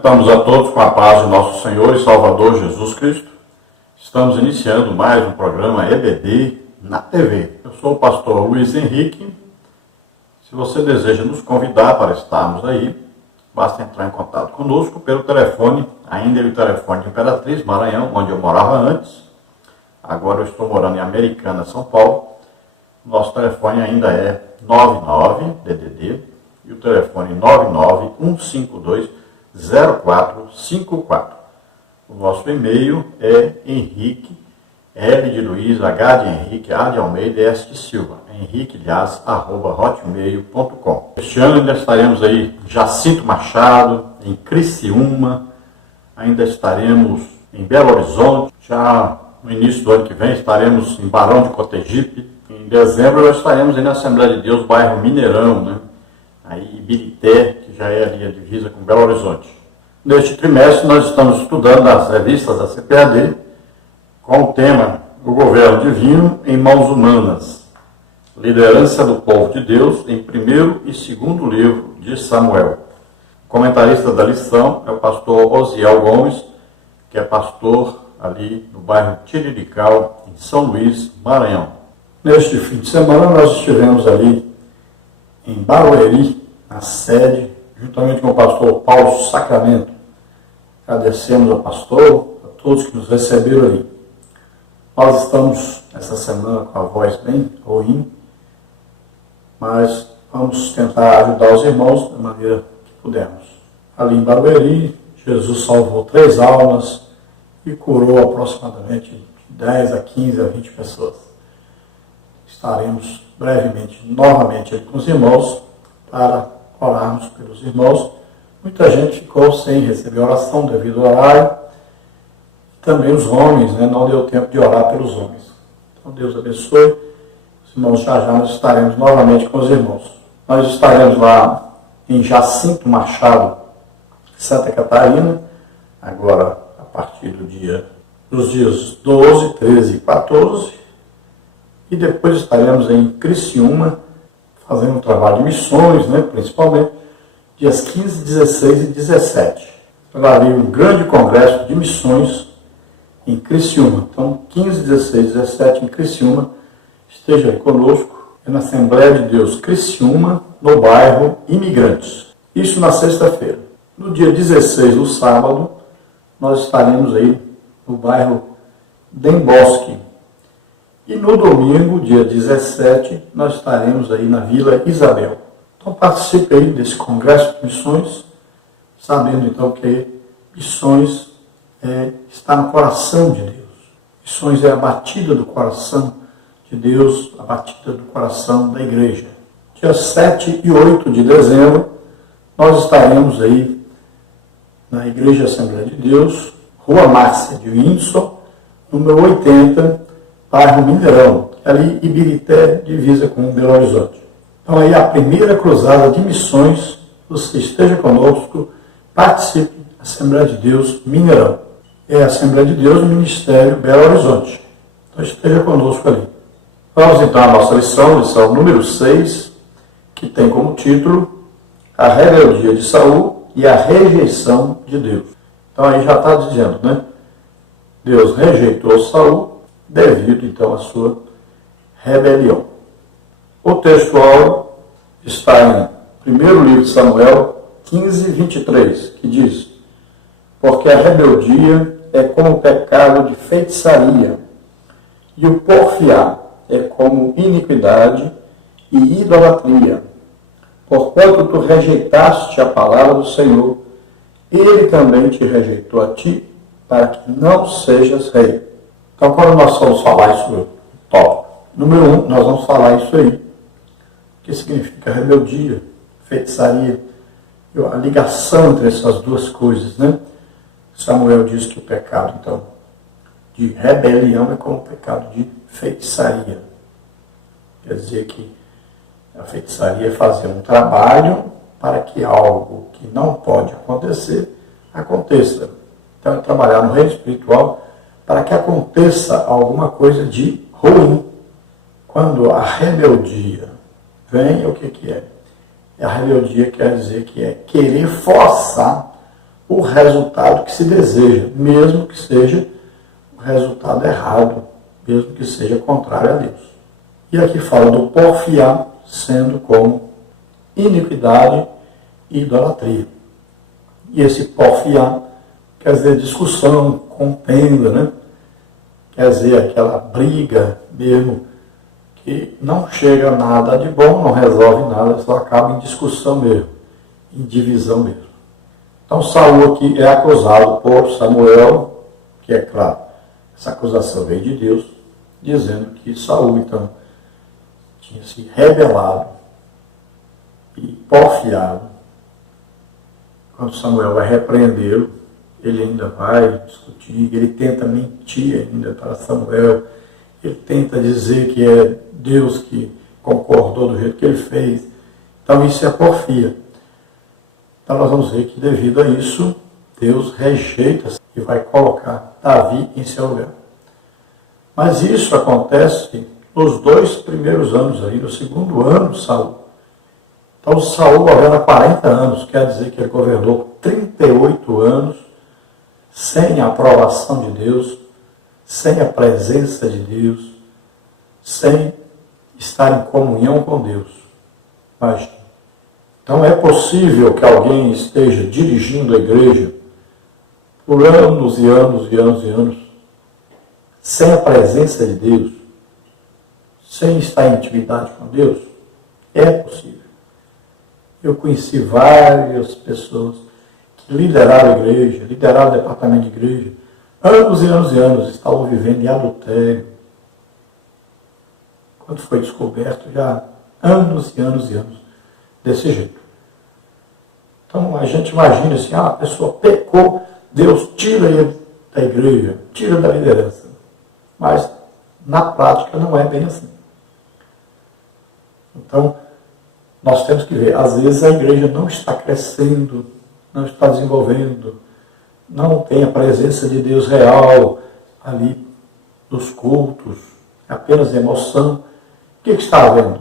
Cumprimentamos a todos com a paz de nosso Senhor e Salvador Jesus Cristo. Estamos iniciando mais um programa EBD na TV. Eu sou o pastor Luiz Henrique. Se você deseja nos convidar para estarmos aí, basta entrar em contato conosco pelo telefone, ainda é o telefone de Imperatriz, Maranhão, onde eu morava antes. Agora eu estou morando em Americana, São Paulo. Nosso telefone ainda é 99-DDD e o telefone 99152-0454. O nosso e-mail é Henrique, L de Luiz, H de Henrique, A de Almeida, S de Silva, henriquelhas@hotmail.com. Este ano ainda estaremos aí em Jacinto Machado, em Criciúma, ainda estaremos em Belo Horizonte, já no início do ano que vem estaremos em Barão de Cotegipe. Em dezembro nós estaremos aí na Assembleia de Deus, bairro Mineirão, né? Aí Ibirité, que já é ali a divisa com Belo Horizonte. Neste trimestre nós estamos estudando as revistas da CPAD com o tema O Governo Divino em Mãos Humanas, liderança do povo de Deus em primeiro e segundo livro de Samuel. O comentarista da lição é o pastor Osiel Gomes, que é pastor ali no bairro Tirirical, em São Luís, Maranhão. Neste fim de semana nós estivemos ali em Barueri, na sede, juntamente com o pastor Paulo Sacramento. Agradecemos ao pastor, a todos que nos receberam ali. Nós estamos essa semana com a voz bem ruim, mas vamos tentar ajudar os irmãos da maneira que pudermos. Ali em Barueri, Jesus salvou 3 almas e curou aproximadamente de 10 a 15 a 20 pessoas. Estaremos brevemente, novamente com os irmãos para orarmos pelos irmãos. Muita gente ficou sem receber oração devido ao horário. Também os homens, não deu tempo de orar pelos homens. Então Deus abençoe. Os irmãos, já nós estaremos novamente com os irmãos. Nós estaremos lá em Jacinto Machado, Santa Catarina, agora a partir dos dias 12, 13 e 14. E depois estaremos em Criciúma, fazendo um trabalho de missões, principalmente, dias 15, 16 e 17. Terá ali um grande congresso de missões em Criciúma. Então, 15, 16 e 17 em Criciúma, esteja aí conosco, é na Assembleia de Deus Criciúma, no bairro Imigrantes. Isso na sexta-feira. No dia 16, no sábado, nós estaremos aí no bairro Dembosque. E no domingo, dia 17, nós estaremos aí na Vila Isabel. Então participe aí desse congresso de missões, sabendo então que missões está no coração de Deus. Missões é a batida do coração de Deus, a batida do coração da igreja. Dia 7 e 8 de dezembro, nós estaremos aí na Igreja Assembleia de Deus, Rua Márcia de Windsor, número 80, bairro Mineirão, ali Ibirité, divisa com Belo Horizonte. Então aí a primeira cruzada de missões, você esteja conosco, participe da Assembleia de Deus Mineirão. É a Assembleia de Deus Ministério Belo Horizonte. Então esteja conosco ali. Vamos então à nossa lição número 6, que tem como título A Rebeldia de Saul e a Rejeição de Deus. Então aí já está dizendo, Deus rejeitou Saul devido então à sua rebelião. O textual está em 1º livro de Samuel 15, 23, que diz: porque a rebeldia é como o pecado de feitiçaria, e o porfiar é como iniquidade e idolatria. Porquanto tu rejeitaste a palavra do Senhor, ele também te rejeitou a ti, para que não sejas rei. Então, quando nós vamos falar isso no tópico número 1, nós vamos falar isso aí. O que significa rebeldia, feitiçaria, a ligação entre essas duas coisas, Samuel diz que o pecado, então, de rebelião é como o pecado de feitiçaria. Quer dizer que a feitiçaria é fazer um trabalho para que algo que não pode acontecer, aconteça. Então, é trabalhar no reino espiritual para que aconteça alguma coisa de ruim. Quando a rebeldia vem, o que é? A rebeldia quer dizer que é querer forçar o resultado que se deseja, mesmo que seja o resultado errado, mesmo que seja contrário a Deus. E aqui fala do porfiar, sendo como iniquidade e idolatria. E esse porfiar quer dizer discussão, contenda, né? Quer dizer aquela briga mesmo, que não chega a nada de bom, não resolve nada, só acaba em discussão mesmo, em divisão mesmo. Então Saul aqui é acusado por Samuel, que é claro, essa acusação veio de Deus, dizendo que Saul então tinha se rebelado e porfiado. Quando Samuel vai repreendê-lo, ele ainda vai discutir, ele tenta mentir ainda para Samuel, ele tenta dizer que é Deus que concordou do jeito que ele fez. Então isso é porfia. Então nós vamos ver que devido a isso, Deus rejeita e vai colocar Davi em seu lugar. Mas isso acontece nos 2 primeiros anos aí, no segundo ano de Saul. Então Saul governa 40 anos, quer dizer que ele governou 38 anos sem a aprovação de Deus, sem a presença de Deus, sem estar em comunhão com Deus. Imagina. Então é possível que alguém esteja dirigindo a igreja por anos e anos e anos e anos, sem a presença de Deus, sem estar em intimidade com Deus? É possível. Eu conheci várias pessoas que lideraram a igreja, lideraram o departamento de igreja, anos e anos e anos estavam vivendo em adultério. Quando foi descoberto, já anos e anos e anos, desse jeito. Então a gente imagina assim, a pessoa pecou, Deus tira ele da igreja, tira da liderança. Mas na prática não é bem assim. Então, nós temos que ver, às vezes a igreja não está crescendo, não está desenvolvendo, não tem a presença de Deus real ali nos cultos, é apenas emoção. O que está havendo?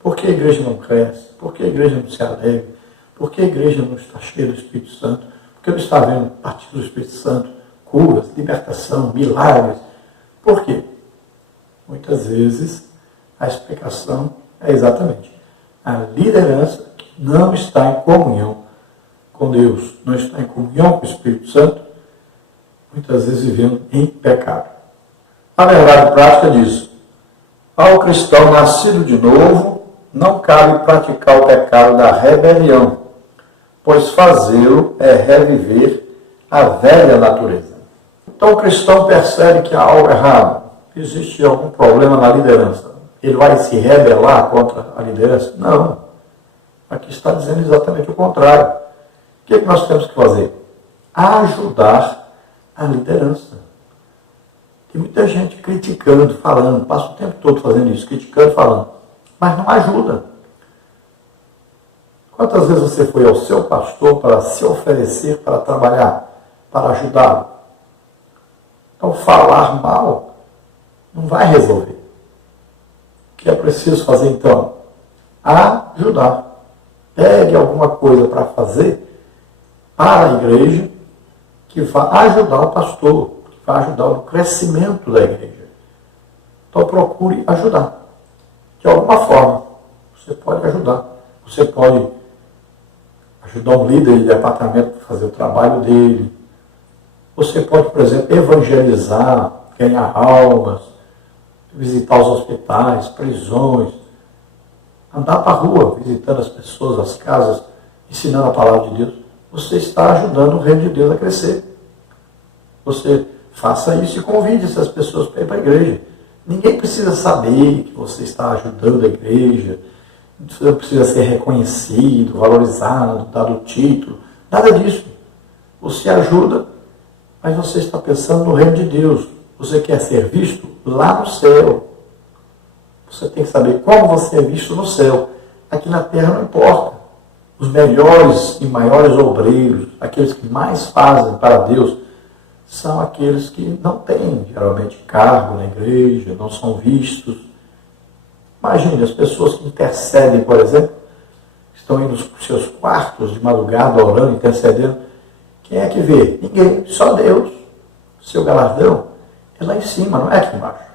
Por que a igreja não cresce? Por que a igreja não se alegra? Por que a igreja não está cheia do Espírito Santo? Por que não está havendo partir do Espírito Santo, curas, libertação, milagres? Por quê? Muitas vezes a explicação é exatamente a liderança que não está em comunhão com Deus, não está em comunhão com o Espírito Santo, muitas vezes vivendo em pecado. A verdade prática diz: ao cristão nascido de novo, não cabe praticar o pecado da rebelião, pois fazê-lo é reviver a velha natureza. Então o cristão percebe que há algo errado, existe algum problema na liderança. Ele vai se rebelar contra a liderança? Não. Aqui está dizendo exatamente o contrário. O que é que nós temos que fazer? Ajudar a liderança. Tem muita gente criticando, falando, passa o tempo todo fazendo isso, criticando, falando, mas não ajuda. Quantas vezes você foi ao seu pastor para se oferecer para trabalhar, para ajudá-lo? Então, falar mal não vai resolver. O que é preciso fazer, então? Ajudar. Pegue alguma coisa para fazer para a igreja que vai ajudar o pastor, que vai ajudar no crescimento da igreja. Então, procure ajudar. De alguma forma, você pode ajudar. Você pode ajudar um líder de departamento a fazer o trabalho dele. Você pode, por exemplo, evangelizar, ganhar almas, visitar os hospitais, prisões, andar para a rua, visitando as pessoas, as casas, ensinando a palavra de Deus. Você está ajudando o reino de Deus a crescer. Você faça isso e convide essas pessoas para ir para a igreja. Ninguém precisa saber que você está ajudando a igreja, você precisa ser reconhecido, valorizado, dado o título, nada disso. Você ajuda, mas você está pensando no reino de Deus. Você quer ser visto lá no céu. Você tem que saber como você é visto no céu. Aqui na terra não importa. Os melhores e maiores obreiros, aqueles que mais fazem para Deus, são aqueles que não têm, geralmente, cargo na igreja, não são vistos. Imagine, as pessoas que intercedem, por exemplo, estão indo para os seus quartos de madrugada, orando, intercedendo. Quem é que vê? Ninguém, só Deus. Seu galardão é lá em cima, não é aqui embaixo.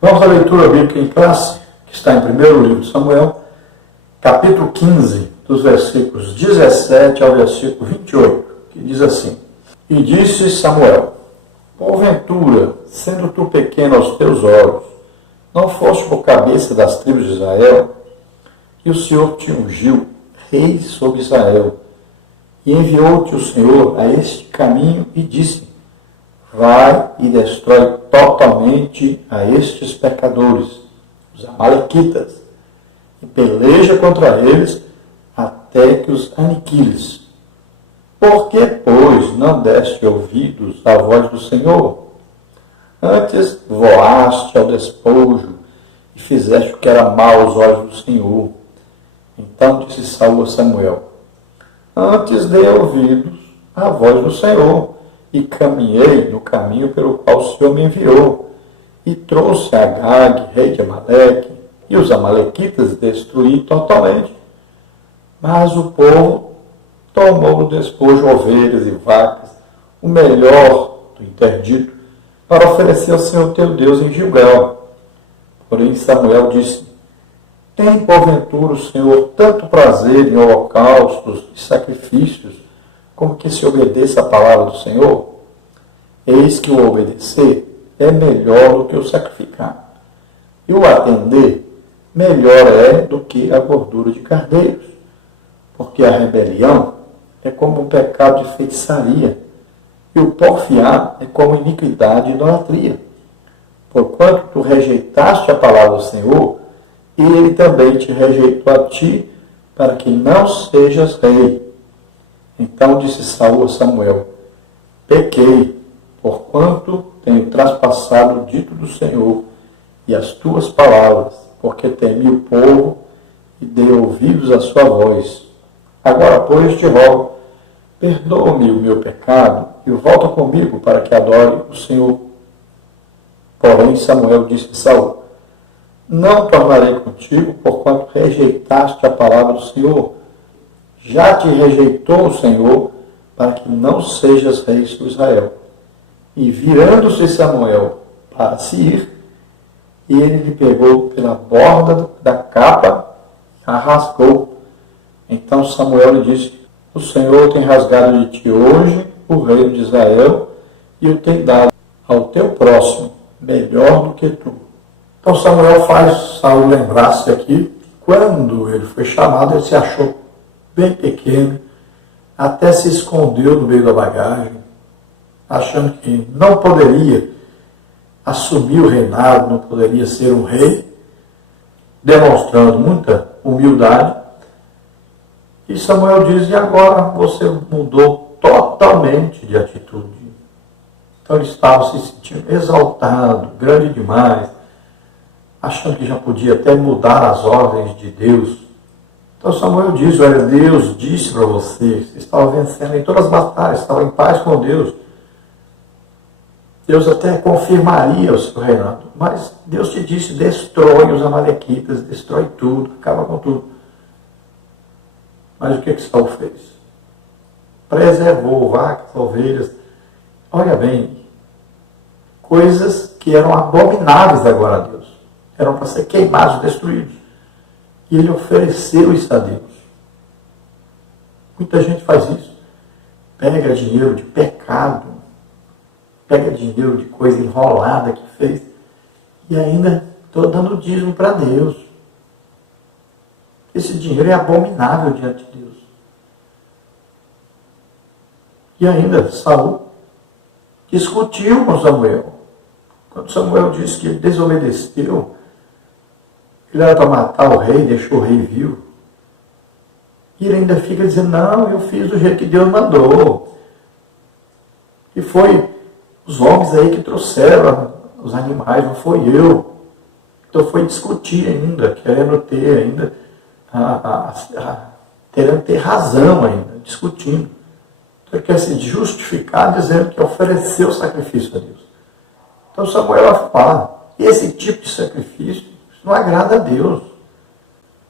Vamos à leitura bíblica em classe, que está em primeiro livro de Samuel, capítulo 15, dos versículos 17 ao versículo 28, que diz assim: E disse Samuel: Porventura, sendo tu pequeno aos teus olhos, não foste por cabeça das tribos de Israel, e o Senhor te ungiu rei sobre Israel, e enviou-te o Senhor a este caminho e disse: Vai e destrói totalmente a estes pecadores, os amalequitas, e peleja contra eles até que os aniquiles. Por que, pois, não deste ouvidos à voz do Senhor? Antes voaste ao despojo e fizeste o que era mal aos olhos do Senhor. Então disse Saul a Samuel: Antes dei ouvidos à voz do Senhor e caminhei no caminho pelo qual o Senhor me enviou, e trouxe Agag, rei de Amaleque, e os amalequitas destruí totalmente. Mas o povo tomou no despojo ovelhas e vacas, o melhor do interdito, para oferecer ao Senhor teu Deus em Gilgal. Porém Samuel disse: Tem porventura o Senhor tanto prazer em holocaustos e sacrifícios, como que se obedeça a palavra do Senhor? Eis que o obedecer é melhor do que o sacrificar, e o atender melhor é do que a gordura de cardeiros, porque a rebelião é como um pecado de feitiçaria, e o porfiar é como iniquidade e idolatria. Porquanto tu rejeitaste a palavra do Senhor, e ele também te rejeitou a ti, para que não sejas rei. Então disse Saul a Samuel: Pequei, porquanto tenho traspassado o dito do Senhor e as tuas palavras, porque temi o povo e dei ouvidos à sua voz. Agora, pois, te rogo, perdoa-me o meu pecado e volta comigo para que adore o Senhor. Porém, Samuel disse a Saul: Não tornarei contigo, porquanto rejeitaste a palavra do Senhor. Já te rejeitou o Senhor, para que não sejas rei sobre Israel. E virando-se Samuel para se ir, ele lhe pegou pela borda da capa e a rasgou. Então Samuel lhe disse: O Senhor tem rasgado de ti hoje o reino de Israel e o tem dado ao teu próximo, melhor do que tu. Então Samuel faz Saul lembrar-se aqui, quando ele foi chamado, ele se achou bem pequeno, até se escondeu no meio da bagagem, achando que não poderia assumir o reinado, não poderia ser um rei, demonstrando muita humildade. E Samuel diz: E agora você mudou totalmente de atitude. Então ele estava se sentindo exaltado, grande demais, achando que já podia até mudar as ordens de Deus. Então Samuel diz: Olha, Deus disse para você estava vencendo em todas as batalhas, estava em paz com Deus. Deus até confirmaria o seu reinado, mas Deus te disse: destrói os amalequitas, destrói tudo, acaba com tudo. Mas o que Saul fez? Preservou vacas, ovelhas. Olha bem, coisas que eram abomináveis agora a Deus, eram para ser queimados, destruídos. E ele ofereceu isso a Deus. Muita gente faz isso. Pega dinheiro de pecado, pega dinheiro de coisa enrolada que fez, e ainda estou dando dízimo para Deus. Esse dinheiro é abominável diante de Deus. E ainda Saul discutiu com Samuel. Quando Samuel disse que ele desobedeceu, ele era para matar o rei, deixou o rei vivo. E ele ainda fica dizendo: Não, eu fiz do jeito que Deus mandou. E foi os homens aí que trouxeram os animais, não foi eu. Então foi discutir ainda, querendo ter ainda, querendo ter razão ainda, discutindo. Então ele quer se justificar dizendo que ofereceu sacrifício a Deus. Então Samuel fala: esse tipo de sacrifício não agrada a Deus.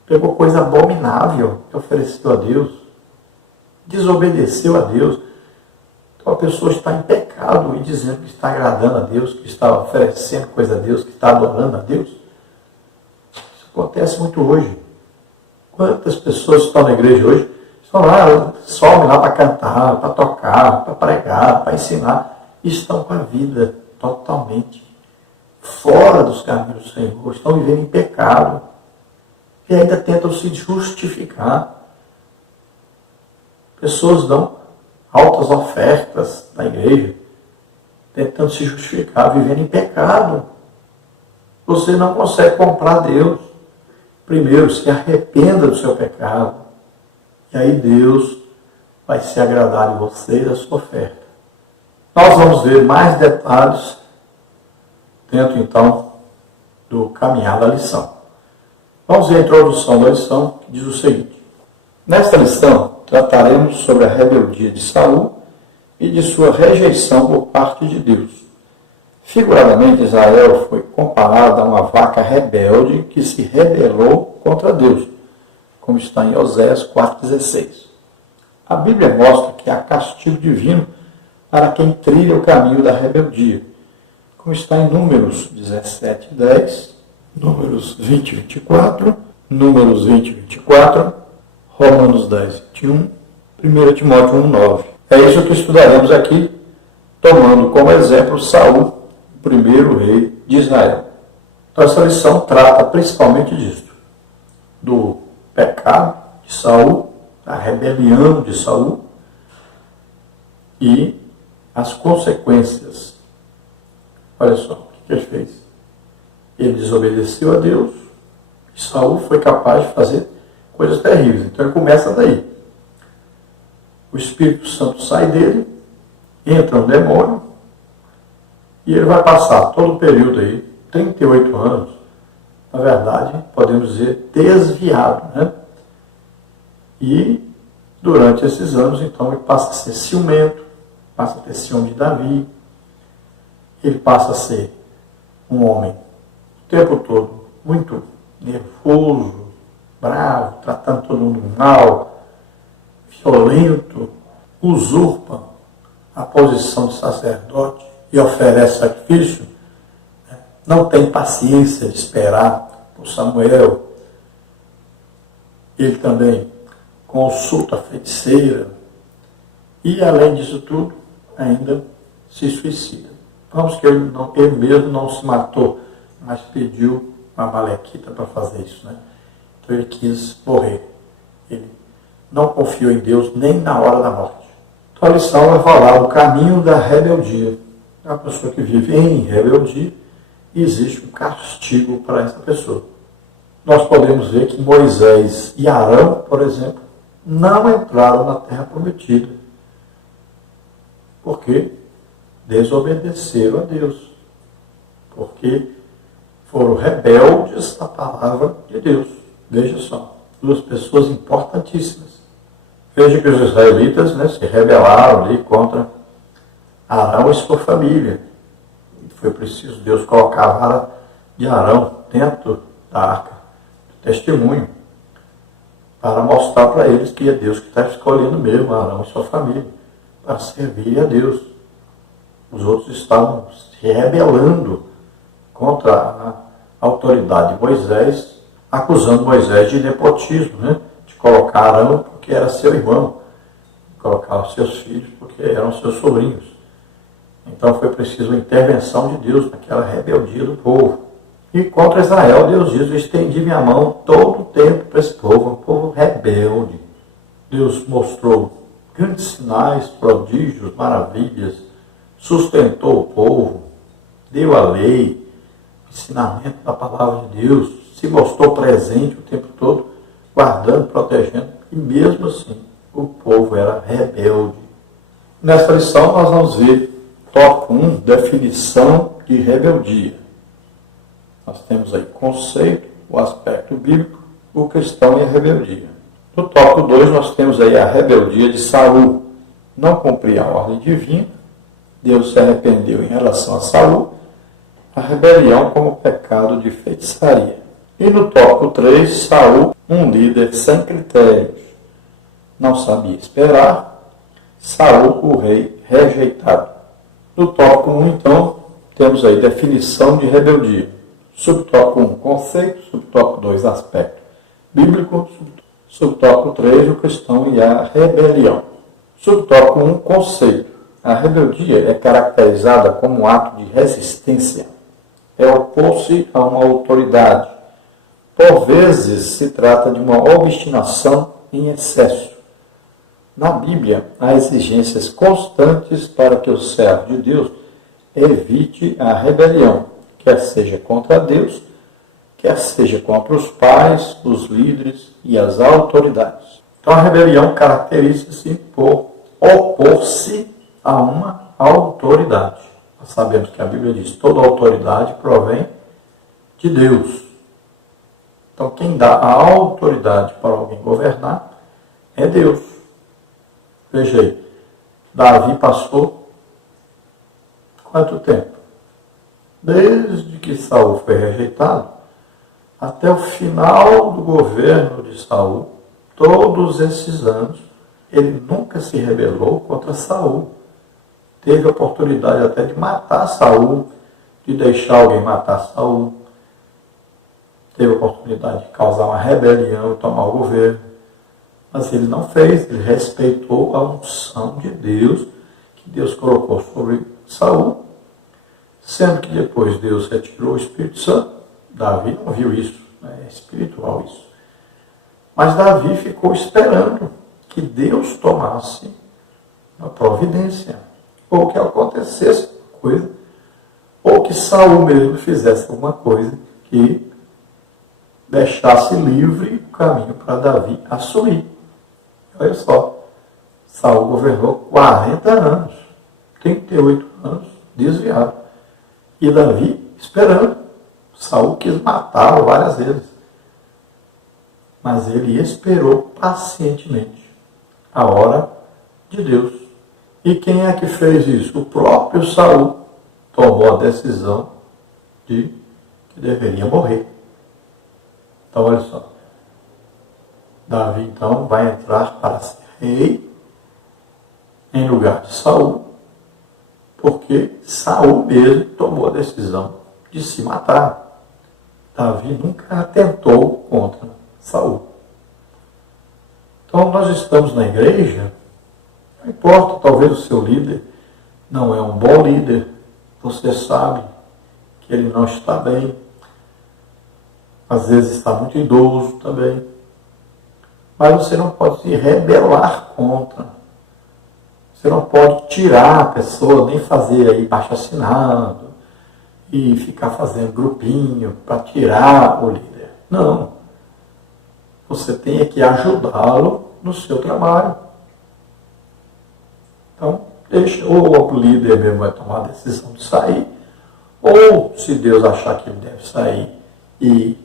Pegou coisa abominável que ofereceu a Deus, desobedeceu a Deus. Então a pessoa está em pecado e dizendo que está agradando a Deus, que está oferecendo coisa a Deus, que está adorando a Deus. Isso acontece muito hoje. Quantas pessoas estão na igreja hoje, estão lá, sobem lá para cantar, para tocar, para pregar, para ensinar, e estão com a vida totalmente fora dos caminhos do Senhor, estão vivendo em pecado, e ainda tentam se justificar. Pessoas dão altas ofertas na igreja, tentando se justificar, vivendo em pecado. Você não consegue comprar Deus. Primeiro, se arrependa do seu pecado, e aí Deus vai se agradar de você e da sua oferta. Nós vamos ver mais detalhes dentro, então, do caminhar da lição. Vamos ver a introdução da lição, que diz o seguinte. Nesta lição, trataremos sobre a rebeldia de Saul e de sua rejeição por parte de Deus. Figuradamente, Israel foi comparado a uma vaca rebelde que se rebelou contra Deus, como está em Oséias 4,16. A Bíblia mostra que há castigo divino para quem trilha o caminho da rebeldia, como está em Números 17:10, Números 20:24, Números 20:24, Romanos 10:21, 1 Timóteo 1:9. É isso que estudaremos aqui, tomando como exemplo Saul, o primeiro rei de Israel. Então essa lição trata principalmente disso, do pecado de Saul, da rebelião de Saul e as consequências. Olha só o que ele fez. Ele desobedeceu a Deus e Saul foi capaz de fazer coisas terríveis. Então ele começa daí. O Espírito Santo sai dele, entra um demônio e ele vai passar todo o período aí, 38 anos, na verdade, podemos dizer, desviado, né? E durante esses anos, então, ele passa a ser ciumento, passa a ter ciúme de Davi, ele passa a ser um homem o tempo todo muito nervoso, bravo, tratando todo mundo mal, violento, usurpa a posição de sacerdote e oferece sacrifício, não tem paciência de esperar por Samuel. Ele também consulta a feiticeira e, além disso tudo, ainda se suicida. Vamos que ele mesmo não se matou, mas pediu uma Amalequita para fazer isso, né? Então ele quis morrer. Ele não confiou em Deus nem na hora da morte. Então a lição vai falar do caminho da rebeldia. A pessoa que vive em rebeldia, existe um castigo para essa pessoa. Nós podemos ver que Moisés e Arão, por exemplo, não entraram na terra prometida, porque desobedeceram a Deus, porque foram rebeldes à palavra de Deus. Veja só, duas pessoas importantíssimas. Veja que os israelitas, né, se rebelaram ali contra Arão e sua família. Foi preciso Deus colocar a vara de Arão dentro da arca do testemunho, para mostrar para eles que é Deus que está escolhendo mesmo Arão e sua família para servir a Deus. Os outros estavam se rebelando contra a autoridade de Moisés, acusando Moisés de nepotismo, né? De colocar Arão porque era seu irmão, de colocar os seus filhos porque eram seus sobrinhos. Então foi preciso a intervenção de Deus naquela rebeldia do povo. E contra Israel, Deus diz: eu estendi minha mão todo o tempo para esse povo, um povo rebelde. Deus mostrou grandes sinais, prodígios, maravilhas, sustentou o povo, deu a lei, ensinamento da palavra de Deus, se mostrou presente o tempo todo, guardando, protegendo, e mesmo assim o povo era rebelde. Nesta lição nós vamos ver tópico 1, definição de rebeldia. Nós temos aí conceito, o aspecto bíblico, o cristão e a rebeldia. No tópico 2 nós temos aí a rebeldia de Saul. Não cumpria a ordem divina, Deus se arrependeu em relação a Saul, a rebelião como pecado de feitiçaria. E no tópico 3, Saul, um líder sem critérios, não sabia esperar Saul, o rei rejeitado. No tópico 1, então, temos aí definição de rebeldia. Subtópico 1, conceito. Subtópico 2, aspecto bíblico. Subtópico 3, o cristão e a rebelião. Subtópico 1, conceito. A rebeldia é caracterizada como um ato de resistência. É opor-se a uma autoridade. Por vezes, se trata de uma obstinação em excesso. Na Bíblia, há exigências constantes para que o servo de Deus evite a rebelião, quer seja contra Deus, quer seja contra os pais, os líderes e as autoridades. Então, a rebelião caracteriza-se por opor-se a uma autoridade. Nós sabemos que a Bíblia diz que toda autoridade provém de Deus. Então, quem dá a autoridade para alguém governar é Deus. Veja aí, Davi passou quanto tempo? Desde que Saul foi rejeitado, até o final do governo de Saul, todos esses anos, ele nunca se rebelou contra Saul. Teve a oportunidade até de matar Saul, de deixar alguém matar Saul. Teve a oportunidade de causar uma rebelião e tomar o governo. Mas ele não fez, ele respeitou a unção de Deus, que Deus colocou sobre Saul, sendo que depois Deus retirou o Espírito Santo. Davi não viu isso, é espiritual isso. Mas Davi ficou esperando que Deus tomasse uma providência, ou que acontecesse alguma coisa, ou que Saul mesmo fizesse alguma coisa que deixasse livre o caminho para Davi assumir. Olha só, Saul governou 40 anos, 38 anos, desviado. E Davi esperando. Saul quis matá-lo várias vezes. Mas ele esperou pacientemente a hora de Deus. E quem é que fez isso? O próprio Saul tomou a decisão de que deveria morrer. Então, olha só. Davi, então, vai entrar para ser rei em lugar de Saul, porque Saul mesmo tomou a decisão de se matar. Davi nunca atentou contra Saul. Então, nós estamos na igreja, não importa, talvez o seu líder não é um bom líder, você sabe que ele não está bem, às vezes está muito idoso também, mas você não pode se rebelar contra. Você não pode tirar a pessoa, nem fazer aí baixo-assinado e ficar fazendo grupinho para tirar o líder. Não. Você tem que ajudá-lo no seu trabalho. Então, deixa, ou o líder mesmo vai tomar a decisão de sair, ou se Deus achar que ele deve sair e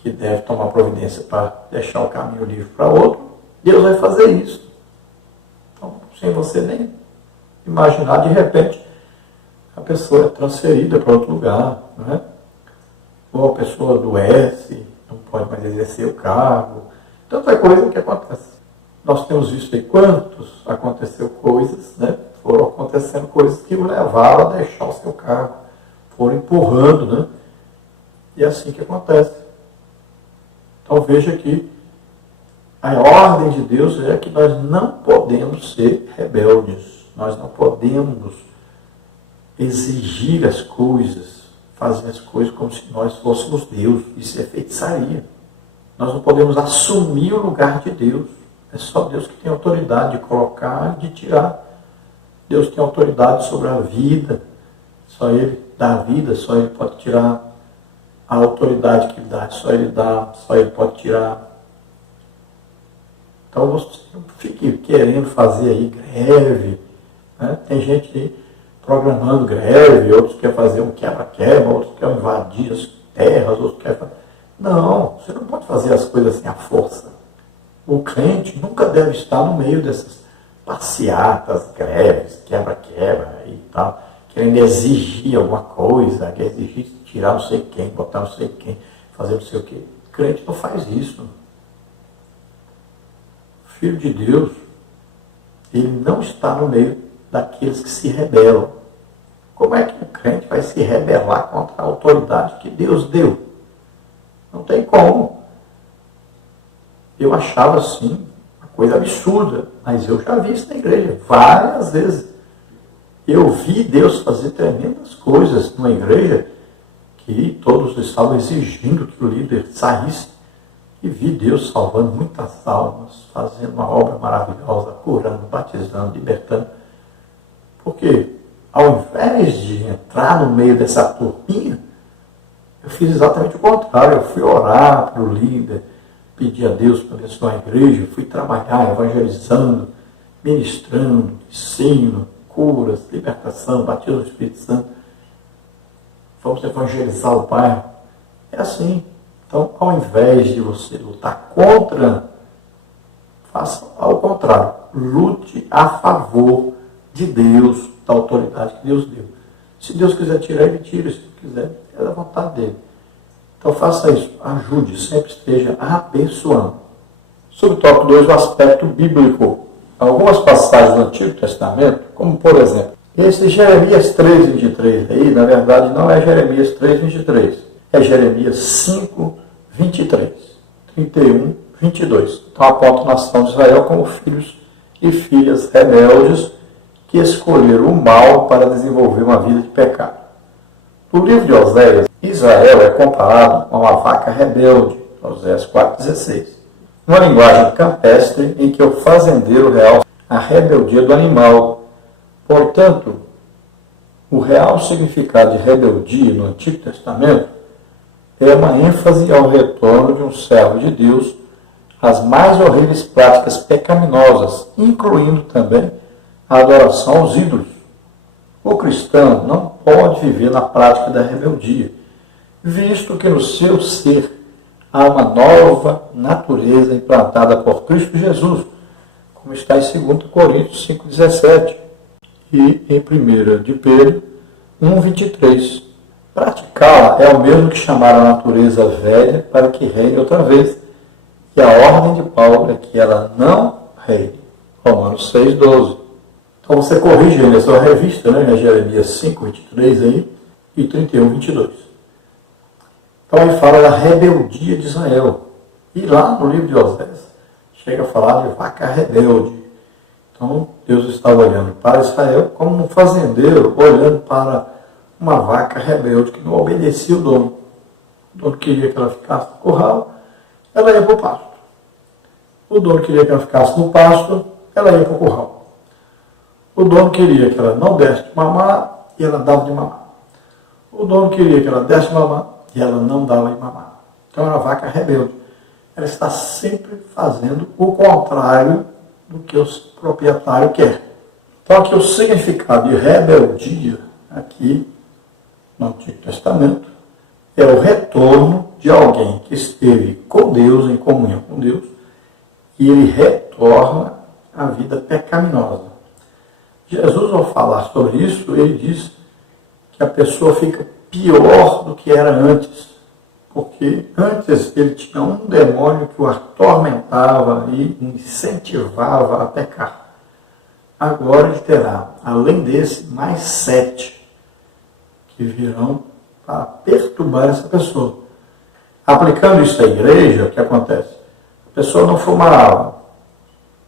que deve tomar providência para deixar o caminho livre para outro, Deus vai fazer isso. Então, sem você nem imaginar, de repente, a pessoa é transferida para outro lugar, não é? Ou a pessoa adoece, não pode mais exercer o cargo. Tanta coisa que acontece. Nós temos visto aí quantos aconteceu coisas, né? Foram acontecendo coisas que o levaram a deixar o seu cargo. Foram empurrando, né? E é assim que acontece. Então veja que a ordem de Deus é que nós não podemos ser rebeldes. Nós não podemos exigir as coisas, fazer as coisas como se nós fôssemos Deus. Isso é feitiçaria. Nós não podemos assumir o lugar de Deus. É só Deus que tem autoridade de colocar e de tirar. Deus tem autoridade sobre a vida. Só Ele dá a vida, só Ele pode tirar. A autoridade que Ele dá, só Ele dá, só Ele pode tirar. Então você não fique querendo fazer aí greve. Né? Tem gente aí programando greve, outros querem fazer um quebra-quebra, outros querem invadir as terras, outros querem fazer... Não, você não pode fazer as coisas assim à força. O crente nunca deve estar no meio dessas passeatas, greves, quebra-quebra e tal, querendo exigir alguma coisa, quer exigir tirar não sei quem, botar não sei quem, fazer não sei o quê. O crente não faz isso. O Filho de Deus Ele não está no meio daqueles que se rebelam. Como é que um crente vai se rebelar contra a autoridade que Deus deu? Não tem como. Eu achava assim, uma coisa absurda, mas eu já vi isso na igreja várias vezes. Eu vi Deus fazer tremendas coisas numa igreja que todos estavam exigindo que o líder saísse. E vi Deus salvando muitas almas, fazendo uma obra maravilhosa, curando, batizando, libertando. Porque ao invés de entrar no meio dessa turminha, eu fiz exatamente o contrário. Eu fui orar para o líder, pedir a Deus para abençoar a igreja, fui trabalhar evangelizando, ministrando, ensino, curas, libertação, batismo do Espírito Santo. Vamos evangelizar o bairro. É assim. Então, ao invés de você lutar contra, faça ao contrário. Lute a favor de Deus, da autoridade que Deus deu. Se Deus quiser tirar, Ele tira. Se não quiser, é da vontade dEle. Então, faça isso. Ajude, sempre esteja abençoando. Sobre o tópico 2, o aspecto bíblico. Algumas passagens do Antigo Testamento, como por exemplo, esse Jeremias 3:23 aí, na verdade, não é Jeremias 3:23. É Jeremias 5:23, 31, 22. Então aponta a nação de Israel como filhos e filhas rebeldes que escolheram o mal para desenvolver uma vida de pecado. No livro de Oséias, Israel é comparado a uma vaca rebelde, Oséias 4:16. Uma linguagem campestre em que o fazendeiro realça a rebeldia do animal. Portanto, o real significado de rebeldia no Antigo Testamento é uma ênfase ao retorno de um servo de Deus às mais horríveis práticas pecaminosas, incluindo também a adoração aos ídolos. O cristão não pode viver na prática da rebeldia, visto que no seu ser há uma nova natureza implantada por Cristo Jesus, como está em 2 Coríntios 5:17 e em 1 de Pedro 1:23. Praticá-la é o mesmo que chamar a natureza velha para que reine outra vez. E a ordem de Paulo é que ela não reine. Romanos 6:12. Então você corrige aí na sua revista, né? Jeremias 5:23 aí, e 31:22. Então ele fala da rebeldia de Israel. E lá no livro de Oséias, chega a falar de vaca rebelde. Então Deus estava olhando para Israel como um fazendeiro olhando para uma vaca rebelde que não obedecia o dono. O dono queria que ela ficasse no curral, ela ia para o pasto. O dono queria que ela ficasse no pasto, ela ia para o curral. O dono queria que ela não desse de mamar e ela dava de mamar. O dono queria que ela desse de mamar e ela não dava de mamar. Então era uma vaca rebelde. Ela está sempre fazendo o contrário do que o proprietário quer. Então aqui o significado de rebeldia, aqui no Antigo Testamento, é o retorno de alguém que esteve com Deus, em comunhão com Deus, e ele retorna à vida pecaminosa. Jesus, ao falar sobre isso, ele diz que a pessoa fica pior do que era antes, porque antes ele tinha um demônio que o atormentava e incentivava a pecar. Agora ele terá, além desse, mais 7 que virão para perturbar essa pessoa. Aplicando isso à igreja, o que acontece? A pessoa não fumava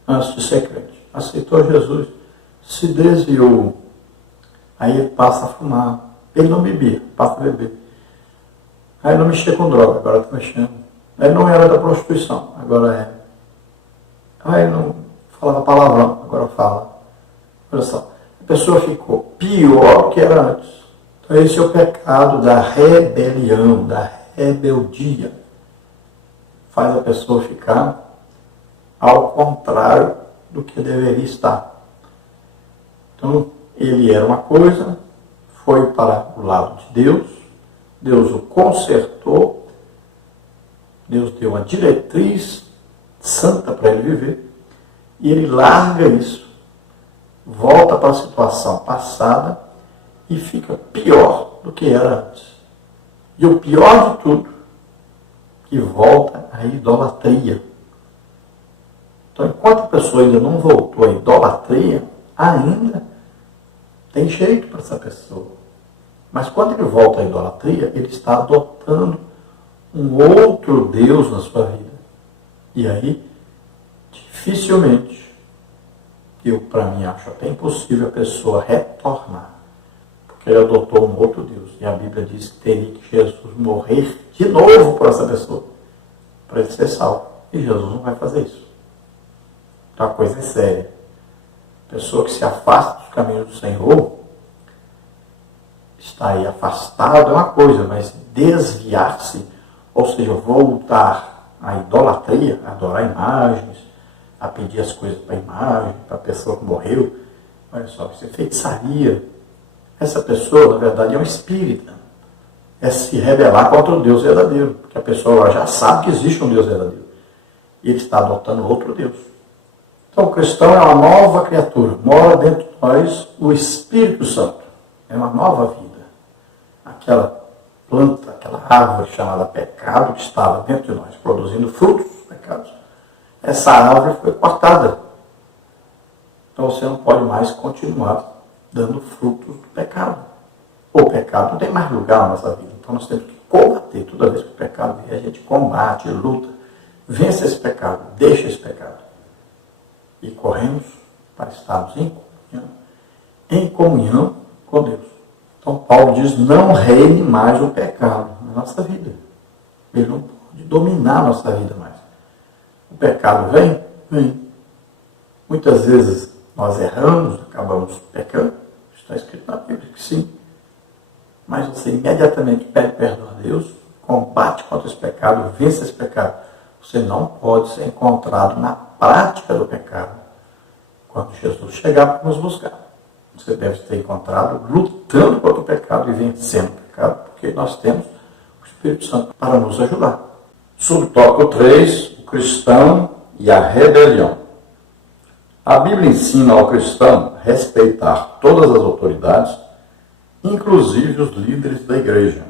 antes de ser crente, aceitou Jesus, se desviou, aí ele passa a fumar. Ele não bebia, passa a beber. Aí não mexia com droga, agora está mexendo. Aí não era da prostituição, agora é. Aí não falava palavrão, agora fala. Olha só, a pessoa ficou pior do que era antes. Então esse é o pecado da rebelião, da rebeldia. Faz a pessoa ficar ao contrário do que deveria estar. Então, ele era uma coisa, foi para o lado de Deus, Deus o consertou, Deus deu uma diretriz santa para ele viver, e ele larga isso, volta para a situação passada e fica pior do que era antes. E o pior de tudo, que volta à idolatria. Então, enquanto a pessoa ainda não voltou à idolatria, ainda tem jeito para essa pessoa. Mas quando ele volta à idolatria, ele está adotando um outro Deus na sua vida. E aí, dificilmente, eu para mim acho até impossível a pessoa retornar, porque ele adotou um outro Deus. E a Bíblia diz que teria que Jesus morrer de novo por essa pessoa, para ele ser salvo. E Jesus não vai fazer isso. Então a coisa é séria. A pessoa que se afasta dos caminhos do Senhor, está aí afastado é uma coisa, mas desviar-se, ou seja, voltar à idolatria, a adorar imagens, a pedir as coisas para a imagem, para a pessoa que morreu, olha só, isso é feitiçaria. Essa pessoa, na verdade, é um espírita. É se rebelar contra o Deus verdadeiro, porque a pessoa já sabe que existe um Deus verdadeiro. E ele está adotando outro Deus. Então, o cristão é uma nova criatura. Mora dentro de nós o Espírito Santo. É uma nova vida. Aquela planta, aquela árvore chamada pecado que estava dentro de nós, produzindo frutos dos pecados. Essa árvore foi cortada. Então, você não pode mais continuar dando frutos do pecado. O pecado não tem mais lugar na nossa vida. Então, nós temos que combater. Toda vez que o pecado vier, a gente combate, luta. Vence esse pecado, deixa esse pecado. E corremos para estarmos em comunhão com Deus. Então Paulo diz, não reine mais o pecado na nossa vida. Ele não pode dominar a nossa vida mais. O pecado vem? Vem. Muitas vezes nós erramos, acabamos pecando. Está escrito na Bíblia que sim. Mas você imediatamente pede perdão a Deus, combate contra esse pecado, vence esse pecado. Você não pode ser encontrado na prática do pecado quando Jesus chegar para nos buscar. Você deve ser encontrado lutando contra o pecado e vencendo o pecado, porque nós temos o Espírito Santo para nos ajudar. Subtópico 3, o cristão e a rebelião. A Bíblia ensina ao cristão a respeitar todas as autoridades, inclusive os líderes da igreja.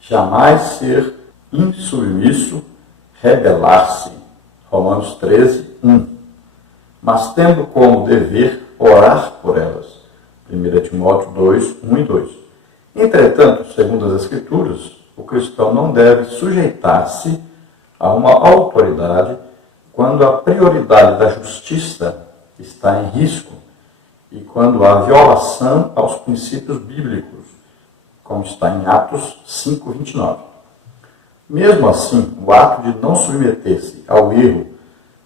Jamais ser insubmisso, rebelar-se. Romanos 13, 1. Mas tendo como dever orar por elas. 1 Timóteo 2, 1 e 2. Entretanto, segundo as Escrituras, o cristão não deve sujeitar-se a uma autoridade quando a prioridade da justiça está em risco e quando há violação aos princípios bíblicos, como está em Atos 5, 29. Mesmo assim, o ato de não submeter-se ao erro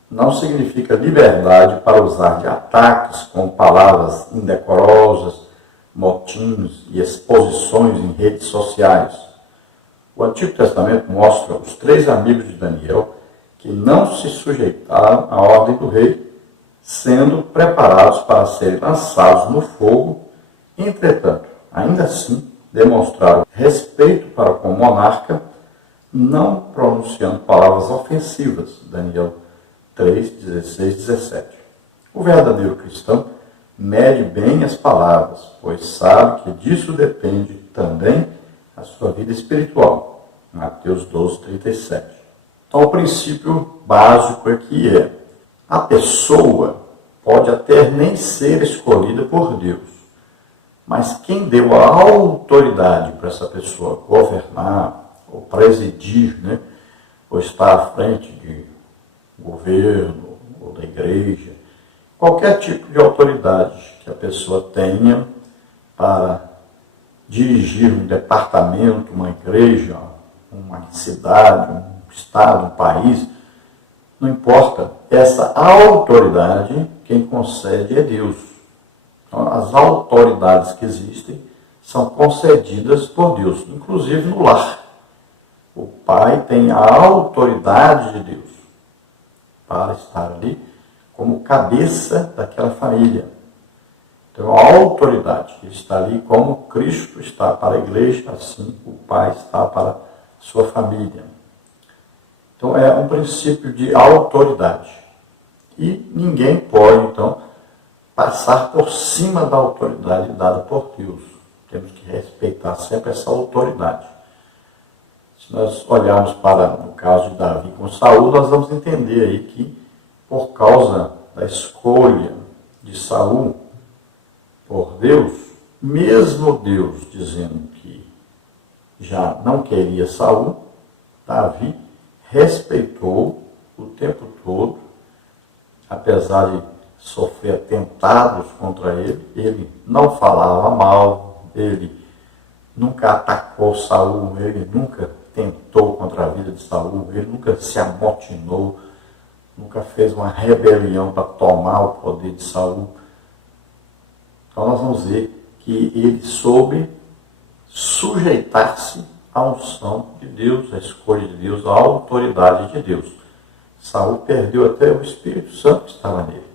não significa liberdade para usar de ataques com palavras indecorosas, motins e exposições em redes sociais. O Antigo Testamento mostra os 3 amigos de Daniel que não se sujeitaram à ordem do rei, sendo preparados para serem lançados no fogo. Entretanto, ainda assim, demonstraram respeito para com o monarca, não pronunciando palavras ofensivas. Daniel 3, 16, 17. O verdadeiro cristão mede bem as palavras, pois sabe que disso depende também a sua vida espiritual. Mateus 12, 37. Então, o princípio básico aqui é: a pessoa pode até nem ser escolhida por Deus, mas quem deu a autoridade para essa pessoa governar, ou presidir, ou estar à frente de governo ou da igreja, qualquer tipo de autoridade que a pessoa tenha para dirigir um departamento, uma igreja, uma cidade, um estado, um país, não importa, essa autoridade quem concede é Deus. Então, as autoridades que existem são concedidas por Deus, inclusive no lar. O pai tem a autoridade de Deus para estar ali como cabeça daquela família. Então, a autoridade está ali como Cristo está para a igreja, assim o Pai está para a sua família. Então, é um princípio de autoridade. E ninguém pode, então, passar por cima da autoridade dada por Deus. Temos que respeitar sempre essa autoridade. Se nós olharmos para, no caso de Davi com Saul, nós vamos entender aí que por causa da escolha de Saul por Deus, mesmo Deus dizendo que já não queria Saul, Davi respeitou o tempo todo, apesar de sofrer atentados contra ele, ele não falava mal, ele nunca atacou Saul, ele nunca tentou contra a vida de Saul, ele nunca se amotinou, nunca fez uma rebelião para tomar o poder de Saul. Então nós vamos ver que ele soube sujeitar-se à unção de Deus, à escolha de Deus, à autoridade de Deus. Saul perdeu até o Espírito Santo que estava nele.